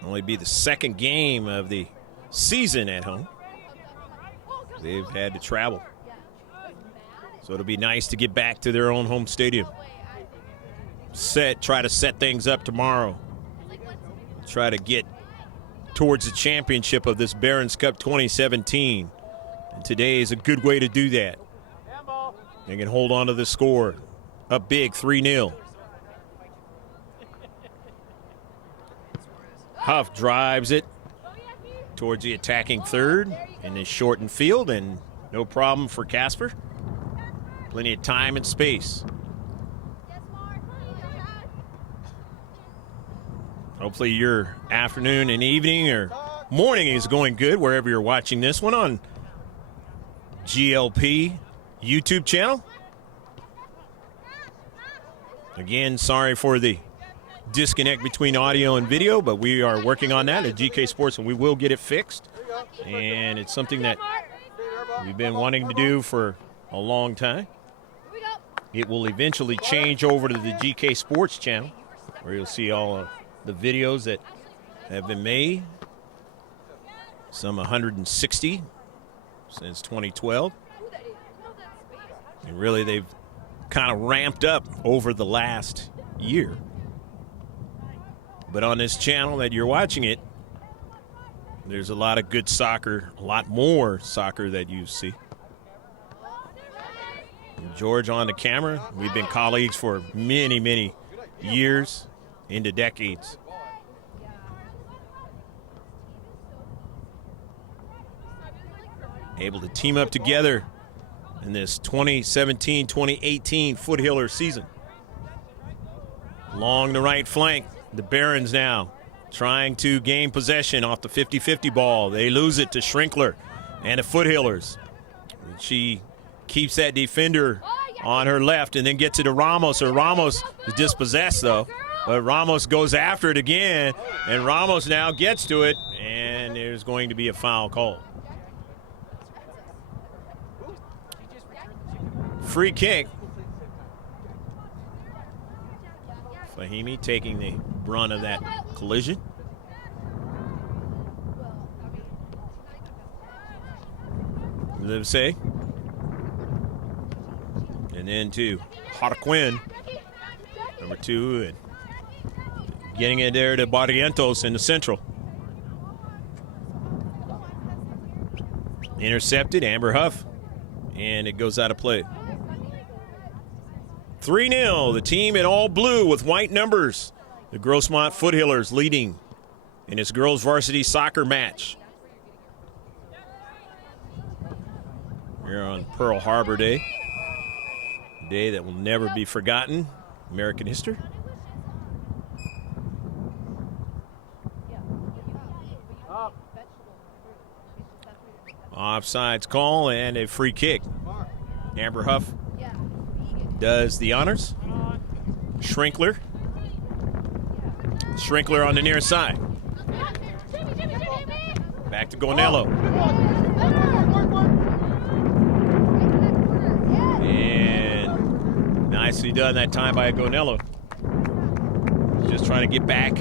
Only be the second game of the season at home. They've had to travel. So it'll be nice to get back to their own home stadium. Try to set things up tomorrow. Try to get towards the championship of this Barons Cup 2017. And today is a good way to do that. They can hold on to the score. Up big, 3-0. Huff drives it towards the attacking third in this shortened field, and no problem for Casper. Plenty of time and space. Hopefully your afternoon and evening or morning is going good wherever you're watching this one on GLP YouTube channel. Again, sorry for the disconnect between audio and video, but we are working on that at GK Sports, and we will get it fixed. And it's something that we've been wanting to do for a long time. It will eventually change over to the GK Sports channel, where you'll see all of the videos that have been made. Some 160 since 2012. And really, they've kind of ramped up over the last year. But on this channel that you're watching it, there's a lot of good soccer, a lot more soccer that you see. And George on the camera. We've been colleagues for many, many years, into decades. Able to team up together in this 2017-2018 Foothiller's season. Along the right flank, the Barons now trying to gain possession off the 50-50 ball. They lose it to Schrinkler and the Foothillers. She keeps that defender on her left and then gets it to Ramos. Or Ramos is dispossessed, though. But Ramos goes after it again, and Ramos now gets to it, and there's going to be a foul call. Free kick. Fahimi taking the brunt of that collision. Livesey. And then to Harquin, number 2, and getting it there to Barrientos in the central. Intercepted, Amber Huff, and it goes out of play. 3-0, the team in all blue with white numbers. The Grossmont Foothillers leading in its girls varsity soccer match. Here on Pearl Harbor Day, a day that will never be forgotten, American history. Offsides call and a free kick. Amber Huff does the honors. Schrinkler on the near side. Back to Gonello. And nicely done that time by Gonello. Just trying to get back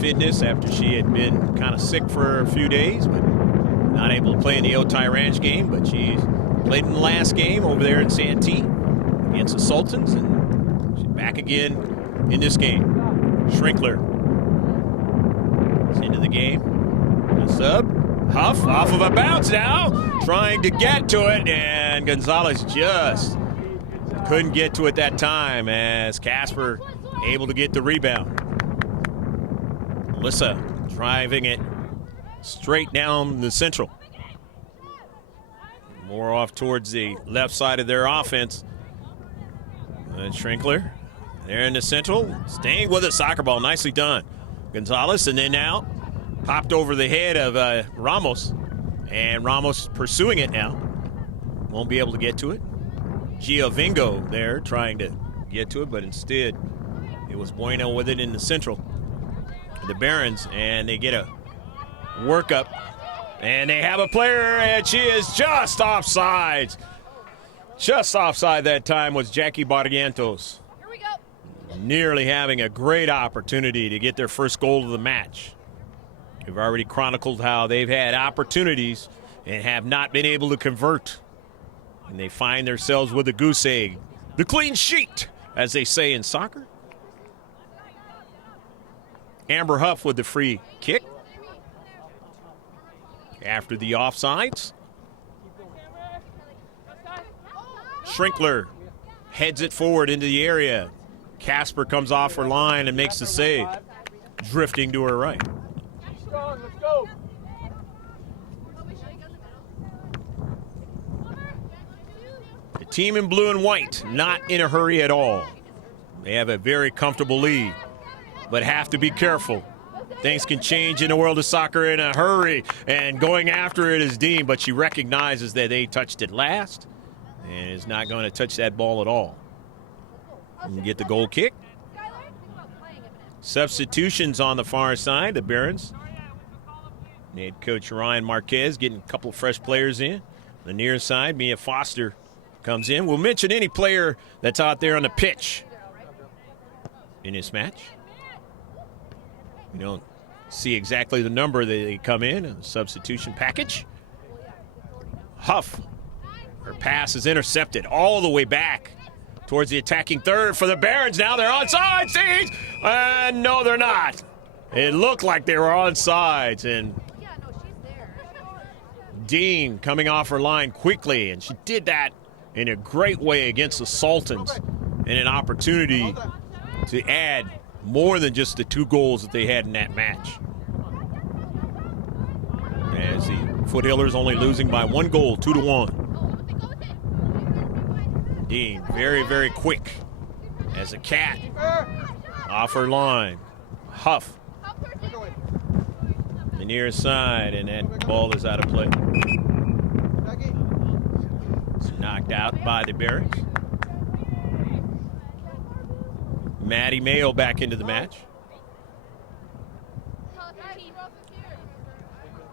fitness after she had been kind of sick for a few days, but not able to play in the Otay Ranch game. But she played in the last game over there in Santee against the Sultans, and she's back again in this game. Schrinkler is into the game. A sub. Huff off of a bounce now, trying to get to it, and Gonzalez just couldn't get to it that time as Casper able to get the rebound. Melissa driving it straight down the central. More off towards the left side of their offense. And Schrinkler there in the central, staying with a soccer ball. Nicely done. Gonzalez, and then now popped over the head of Ramos. And Ramos pursuing it now. Won't be able to get to it. Giovingo there trying to get to it, but instead it was Bueno with it in the central. The Barons, and they get a workup And they have a player, and she is just offside. Just offside that time was Jackie Barrientos. Here we go. Nearly having a great opportunity to get their first goal of the match. We've already chronicled how they've had opportunities and have not been able to convert. And they find themselves with a goose egg. The clean sheet, as they say in soccer. Amber Huff with the free kick. After the offsides. Schrinkler heads it forward into the area. Casper comes off her line and makes the save. Drifting to her right. Strong, let's go. The team in blue and white, not in a hurry at all. They have a very comfortable lead, but have to be careful. Things can change in the world of soccer in a hurry, and going after it is Dean, but she recognizes that they touched it last and is not going to touch that ball at all. And get the goal kick. Substitutions on the far side, the Barons. Head coach Ryan Marquez getting a couple of fresh players in. The near side, Mia Foster comes in. We'll mention any player that's out there on the pitch in this match. We don't see exactly the number that they come in the substitution package. Huff, her pass is intercepted all the way back towards the attacking third for the Barons. Now they're onside, Siege! And no, they're not. It looked like they were onside, and Dean coming off her line quickly, and she did that in a great way against the Sultans, and an opportunity to add more than just the 2 goals that they had in that match. As the Foothillers only losing by 1 goal, 2-1. Dean very, very quick as a cat off her line. Huff. The near side, and that ball is out of play. It's knocked out by the Barons. Maddie Mayo back into the match.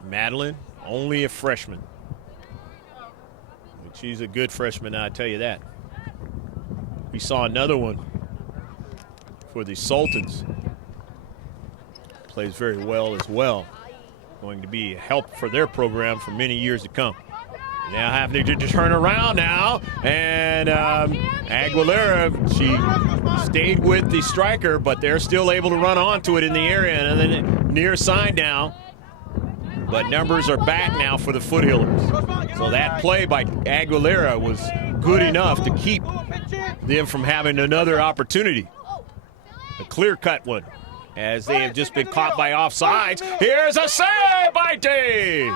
Madeline, only a freshman. But she's a good freshman, I tell you that. We saw another one for the Sultans. Plays very well as well. Going to be a help for their program for many years to come. Now having to turn around now, and Aguilera, she stayed with the striker, but they're still able to run onto it in the area, and then near side now. But numbers are back now for the Foothillers. So that play by Aguilera was good enough to keep them from having another opportunity. A clear-cut one, as they have just been caught by offsides. Here's a save by Dave.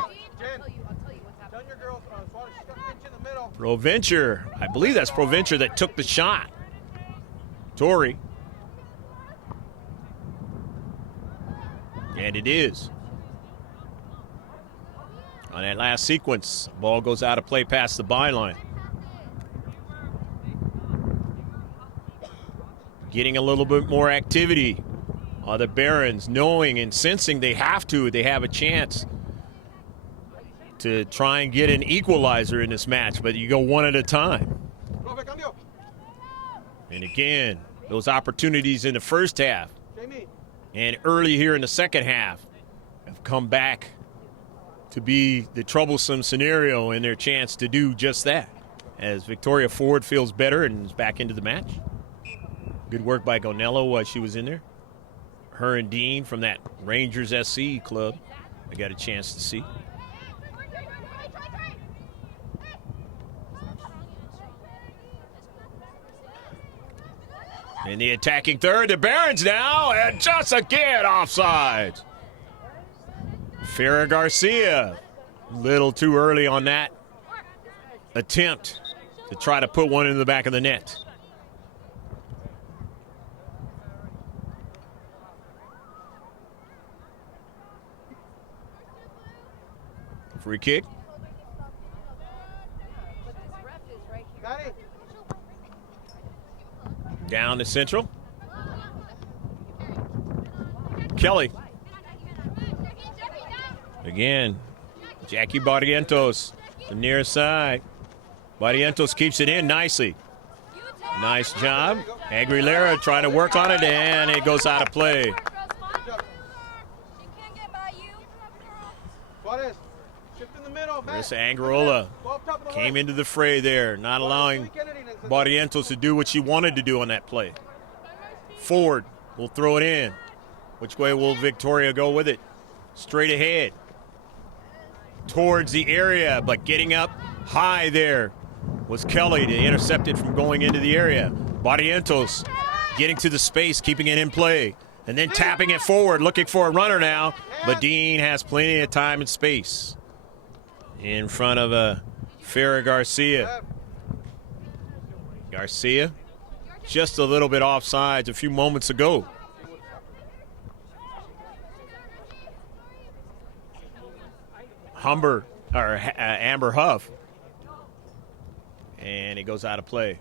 Provencher, I believe that's Provencher that took the shot. Torrey. And it is. On that last sequence, ball goes out of play past the byline. Getting a little bit more activity. The Barons knowing and sensing they have a chance to try and get an equalizer in this match, but you go one at a time. And again, those opportunities in the first half and early here in the second half have come back to be the troublesome scenario in their chance to do just that, as Victoria Ford feels better and is back into the match. Good work by Gonello while she was in there. Her and Dean from that Rangers SC club, I got a chance to see. In the attacking third, the Barons now, and just again offside. Farrah Garcia, a little too early on that attempt to try to put one in the back of the net. Free kick. Down to Central. Kelly. Again, Jackie Barrientos, the near side. Barrientos keeps it in nicely. Nice job. Aguilera trying to work on it, and it goes out of play. Suarez, shift in the middle, man. Marissa Angarola Go up top of the came line. into the fray there, not allowing Barrientos to do what she wanted to do on that play. Forward, will throw it in. Which way will Victoria go with it? Straight ahead. Towards the area, but getting up high there was Kelly to intercept it from going into the area. Barrientos getting to the space, keeping it in play, and then tapping it forward, looking for a runner now. But Dean has plenty of time and space in front of Farrah Garcia. Garcia just a little bit offsides a few moments ago. Amber Huff. And it goes out of play.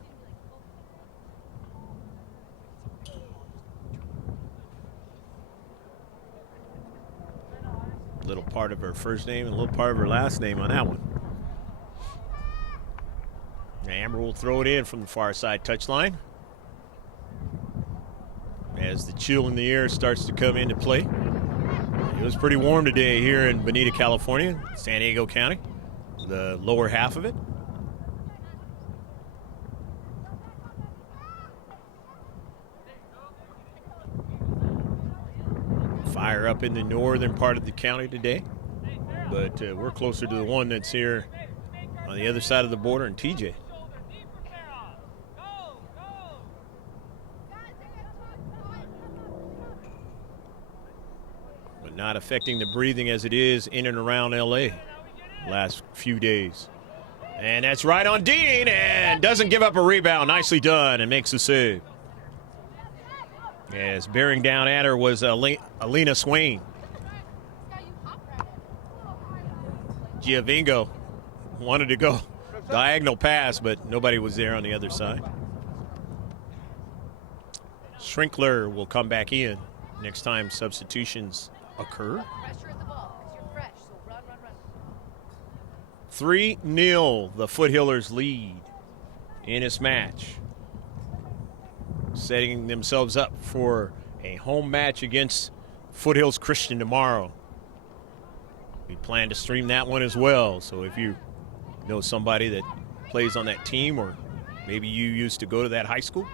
A little part of her first name and a little part of her last name on that one. Amber will throw it in from the far side touchline. As the chill in the air starts to come into play. It was pretty warm today here in Bonita, California, San Diego County, the lower half of it. Fire up in the northern part of the county today, but we're closer to the one that's here on the other side of the border in TJ. But not affecting the breathing as it is in and around LA last few days. And that's right on Dean, and doesn't give up a rebound. Nicely done, and makes the save. As bearing down at her was Alina Swain. Giovingo wanted to go diagonal pass, but nobody was there on the other side. Schrinkler will come back in next time substitutions occur. 3-0, the Foothillers lead in this match, setting themselves up for a home match against Foothills Christian tomorrow. We plan to stream that one as well, so if you know somebody that plays on that team, or maybe you used to go to that high school,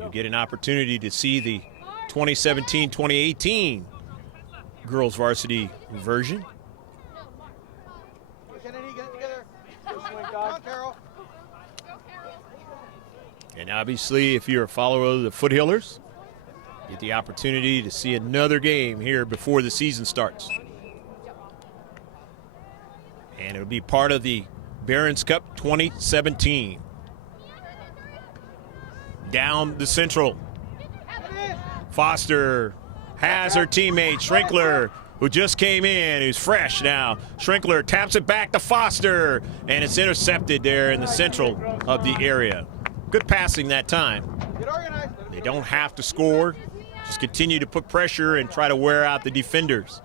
you get an opportunity to see the 2017-2018 girls varsity version. And obviously, if you're a follower of the Foothillers, get the opportunity to see another game here before the season starts. And it'll be part of the Barons Cup 2017. Down the central. Foster has her teammate, Schrinkler, who just came in, who's fresh now. Schrinkler taps it back to Foster, and it's intercepted there in the central of the area. Good passing that time. They don't have to score. Just continue to put pressure and try to wear out the defenders,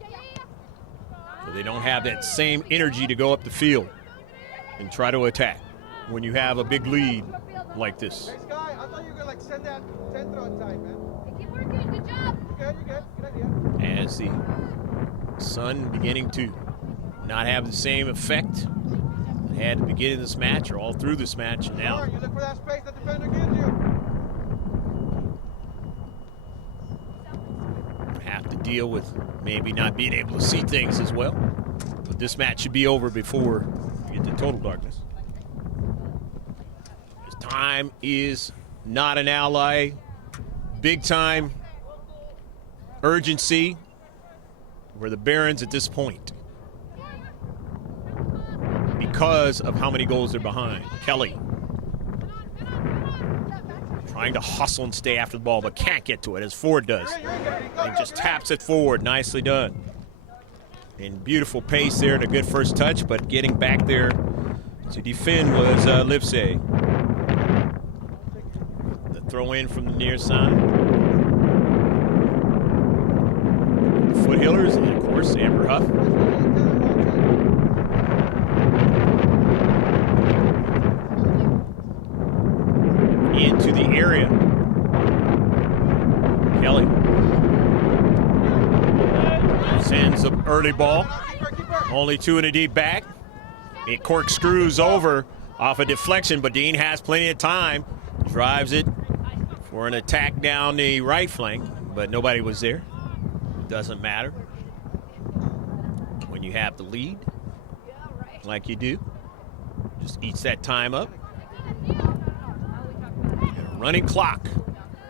so they don't have that same energy to go up the field and try to attack when you have a big lead like this. Next guy, I thought you were gonna send that centro inside, man. Keep working, good job. You're good. Good idea. As the sun beginning to not have the same effect it had at the beginning of this match or all through this match, and now You look for that space that defender gives you. have to deal with maybe not being able to see things as well. But this match should be over before we get to total darkness. As time is not an ally. Big time urgency for the Barons at this point because of how many goals they're behind. Kelly trying to hustle and stay after the ball, but can't get to it as Ford does. And just taps it forward. Nicely done. In beautiful pace there and a good first touch, but getting back there to defend was Livesay. The throw in from the near side. The Foothillers, and of course, Amber rough. Into the area. Kelly sends the early ball. Only 2 in a deep back. It corkscrews over off a deflection, but Dean has plenty of time. Drives it for an attack down the right flank, but nobody was there. Doesn't matter when you have the lead like you do. Just eats that time up. And a running clock.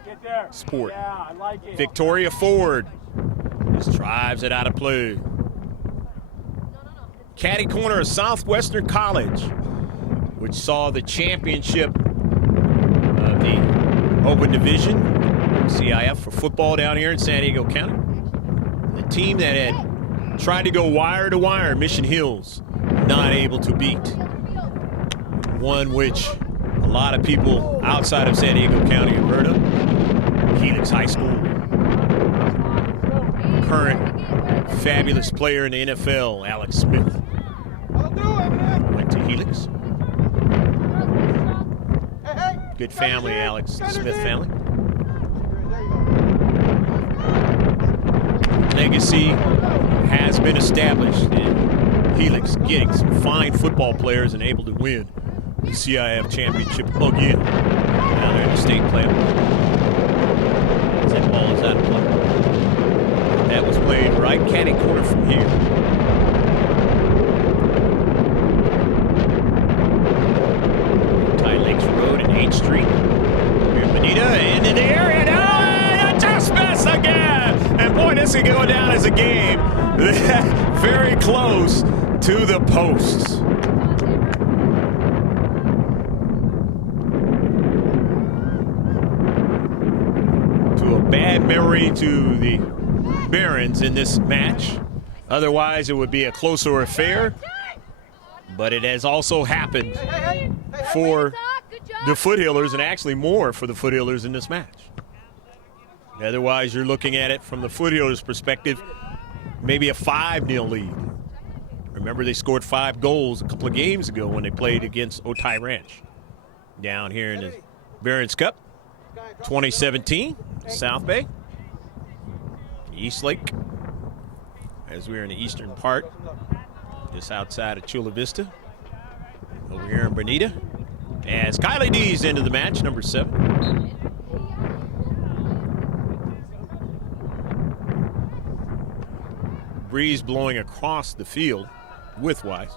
Get there. Sport. Yeah, I like it. Victoria Ford just drives it out of play. Caddy corner of Southwestern College, which saw the championship of the Open Division, CIF for football down here in San Diego County. The team that had tried to go wire to wire, Mission Hills, not able to beat. One which a lot of people outside of San Diego County have heard of, Helix High School. Current fabulous player in the NFL, Alex Smith. Went to Helix. Good family, Alex Smith family. Legacy has been established in Helix, getting some fine football players and able to win the CIF championship again down there in the state playoff. That ball is out of play. That was played right caddy corner from here. Ty Lakes Road and 8th Street. Here, Bonita into the area. No, just miss again. And boy, this is going down as a game. Very close to the posts. To a bad memory to the Barons in this match. Otherwise, it would be a closer affair. But it has also happened for the Foothillers, and actually more for the Foothillers in this match. Otherwise, you're looking at it from the Foothillers' perspective, maybe a 5-0 lead. Remember, they scored 5 goals a couple of games ago when they played against Otay Ranch down here in the Barons Cup 2017, South Bay, East Lake, as we're in the eastern part, just outside of Chula Vista. Over here in Bonita, as Kylie D's into the match, number 7. Breeze blowing across the field widthwise.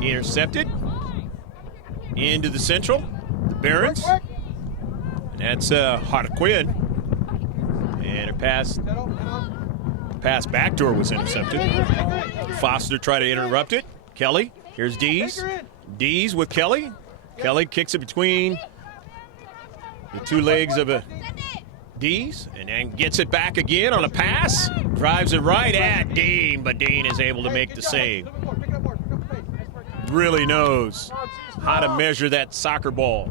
Intercepted into the central, the Barons. And that's Harlequin. And her pass backdoor was intercepted. Foster tried to interrupt it. Kelly, here's Dees. Dees with Kelly. Kelly kicks it between the 2 legs of a Dees and then gets it back again on a pass. Drives it right at Dean, but Dean is able to make the save. Really knows how to measure that soccer ball.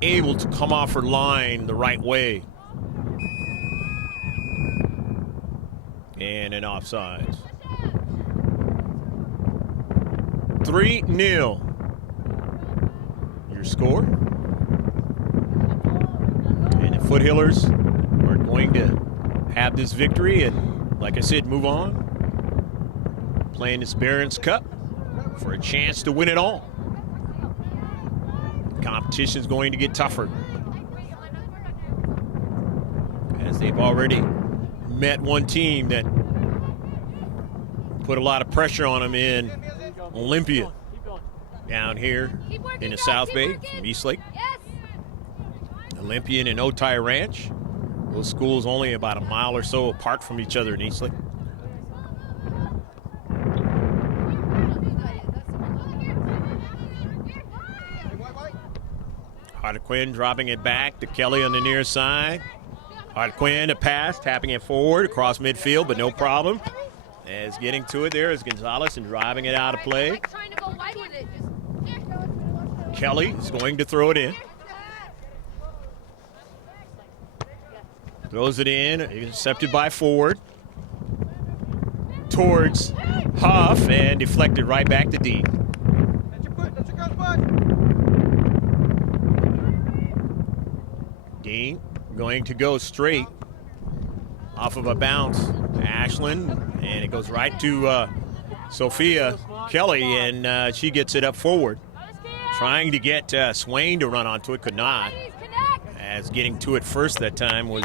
Able to come off her line the right way. And an offsides. 3-0. Your score. And the Foothillers are going to have this victory and, like I said, move on. Playing this Barons Cup for a chance to win it all. Competition is going to get tougher, as they've already met one team that put a lot of pressure on them in Olympia down here in the South Bay from East Lake. Olympian and Otay Ranch. Those schools only about a mile or so apart from each other in East Lake. Harlequin dropping it back to Kelly on the near side. Harlequin a pass, tapping it forward across midfield, but no problem. As getting to it there is Gonzalez and driving it out of play. Kelly is going to throw it in. Throws it in, intercepted by Ford. Towards Huff and deflected right back to D. That's your girl's butt. Dean going to go straight off of a bounce to Ashland, and it goes right to Sophia Kelly, and she gets it up forward. Trying to get Swain to run onto it, could not. As getting to it first that time was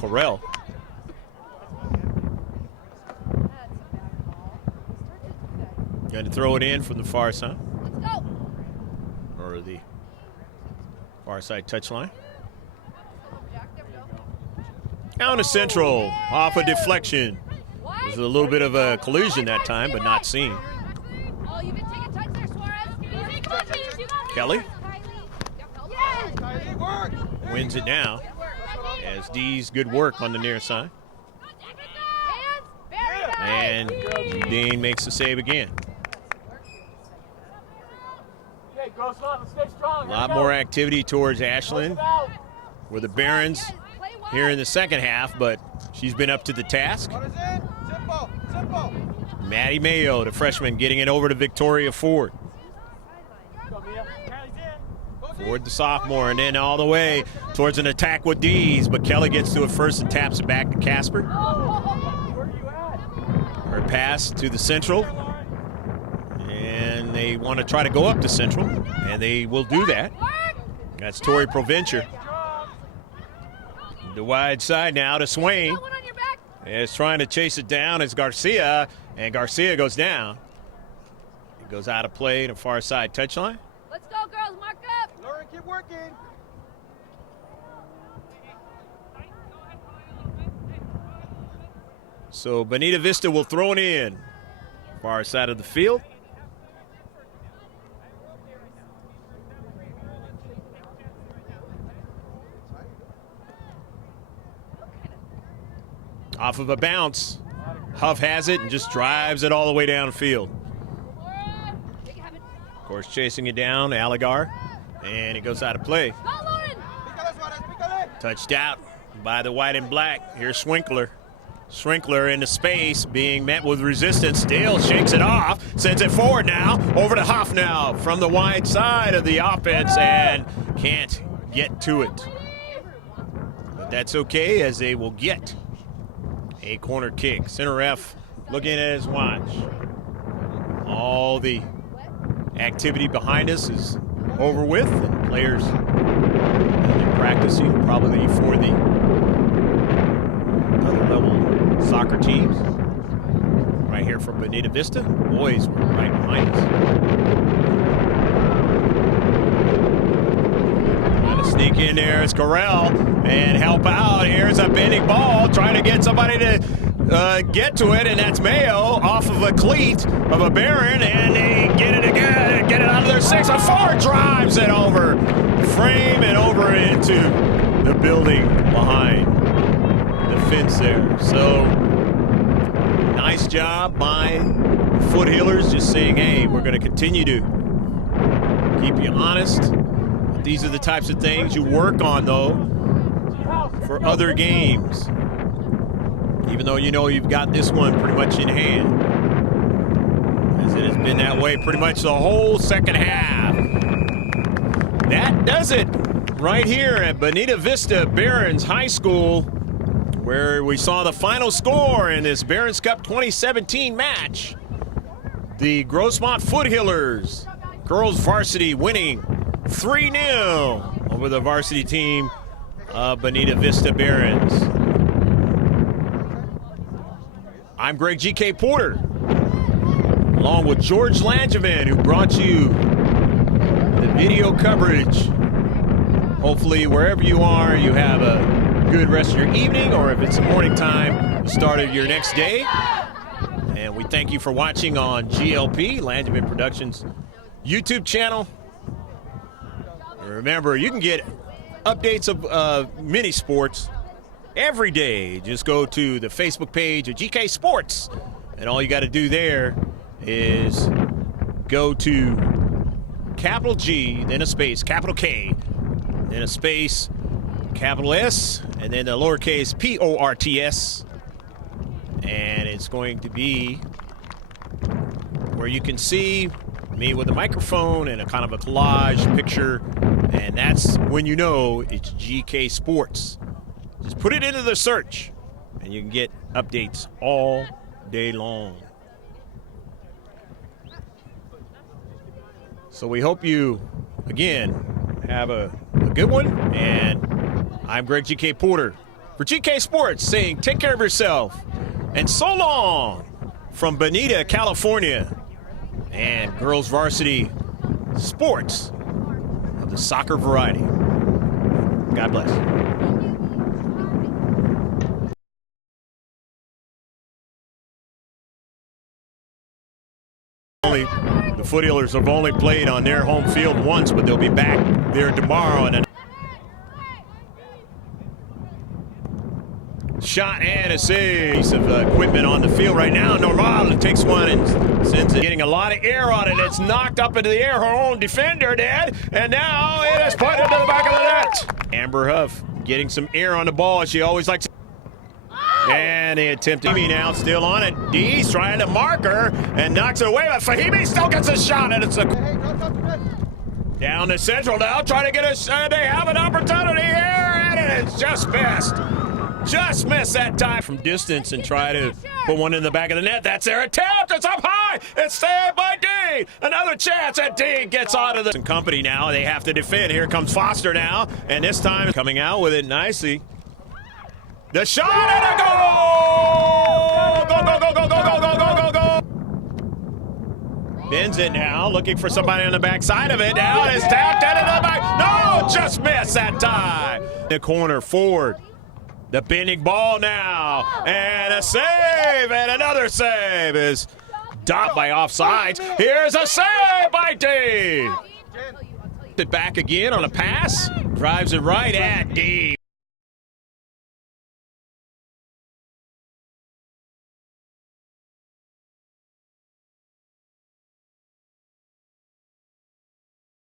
Correll. Going to throw it in from the far side. Let's go. Or the far side touchline. Down to Central, off a deflection. There's a little bit of a collision that time, but not seen. Oh, you can take a touch there, Suarez. Kelly Kylie, work. wins it now as D's good work on the near side. And Dean makes the save again. Okay, GROSSMONT, let's stay strong. A lot more activity towards Ashland with the Barons here in the second half, but she's been up to the task. What is it? Simple, simple. Maddie Mayo, the freshman, getting it over to Victoria Ford. Go, Mia. Kylie's in. Ford, the sophomore, and then all the way towards an attack with D's, but Kelly gets to it first and taps it back to Casper. Where are you at? Her pass to the Central, and they want to try to go up to Central, and they will do that. That's Tori Provencher. The wide side now to Swain. Is trying to chase it down as Garcia, and Garcia goes down. It goes out of play to far side touchline. Let's go, girls. Mark up. Lauren, keep working. So Bonita Vista will throw it in. Far side of the field. Off of a bounce. Huff has it and just drives it all the way downfield. Of course, chasing it down, Allegar. And it goes out of play. Touched out by the white and black. Here's Swinkler. Swinkler into space, being met with resistance. Still shakes it off. Sends it forward now. Over to Huff now from the wide side of the offense and can't get to it. But that's okay, as they will get a corner kick. Center ref looking at his watch. All the activity behind us is over with, and players are practicing probably for the other level soccer teams. Right here from Bonita Vista. Boys were right behind us. Trying to sneak in there is Correll and help out. Here's a bending ball, trying to get somebody to get to it, and that's Mayo off of a cleat of a Baron, and they get it again, get it out of their 6-4, drives it over the frame and over into the building behind the fence there. So nice job by the Foothillers, just saying, hey, we're going to continue to keep you honest. But these are the types of things you work on, though, for other games. Even though you know you've got this one pretty much in hand, as it has been that way pretty much the whole second half. That does it right here at Bonita Vista Barons High School, where we saw the final score in this Barons Cup 2017 match. The GROSSMONT Foothillers girls varsity winning 3-0 over the varsity team of Bonita Vista Barons. I'm Greg G.K. Porter, along with George Langevin, who brought you the video coverage. Hopefully, wherever you are, you have a good rest of your evening, or if it's the morning time, the start of your next day. And we thank you for watching on GLP, Langevin Productions YouTube channel. And remember, you can get updates of mini sports every day. Just go to the Facebook page of GK Sports, and all you got to do there is go to capital G, then a space, capital K, then a space, capital S, and then the lowercase PORTS. And it's going to be where you can see me with a microphone and a kind of a collage picture, and that's when you know it's GK Sports. Just put it into the search, and you can get updates all day long. So we hope you, again, have a good one, and I'm Greg GK Porter for GK Sports saying take care of yourself, and so long from Bonita, California, and girls varsity sports of the soccer variety. God bless. The Foothillers have only played on their home field once, but they'll be back there tomorrow. And shot and a save. Piece of equipment on the field right now. Normal takes one and sends it. Getting a lot of air on it. It's knocked up into the air. Her own defender did. And now it is put into the back of the net. Amber Huff getting some air on the ball. She always likes to. And they attempt Fahimi now still on it. D's trying to mark her and knocks it away. But Fahimi still gets a shot. And it's a. Down to Central now. Trying to get a. They have an opportunity here. And it's just missed. Just missed that time from distance and try to put one in the back of the net. That's their attempt. It's up high. It's saved by D. Another chance, and D gets out of the company now. They have to defend. Here comes Foster now, and this time coming out with it nicely. The shot and a goal! Go, go, go, go, go, go, go, go, go, go. Bends it now, looking for somebody on the backside of it. Now it's tapped into the back. No, just missed that time. The corner forward. The bending ball now, and a save, and another save is stopped by offsides. Here's a save by D. It back again on a pass, drives it right at D.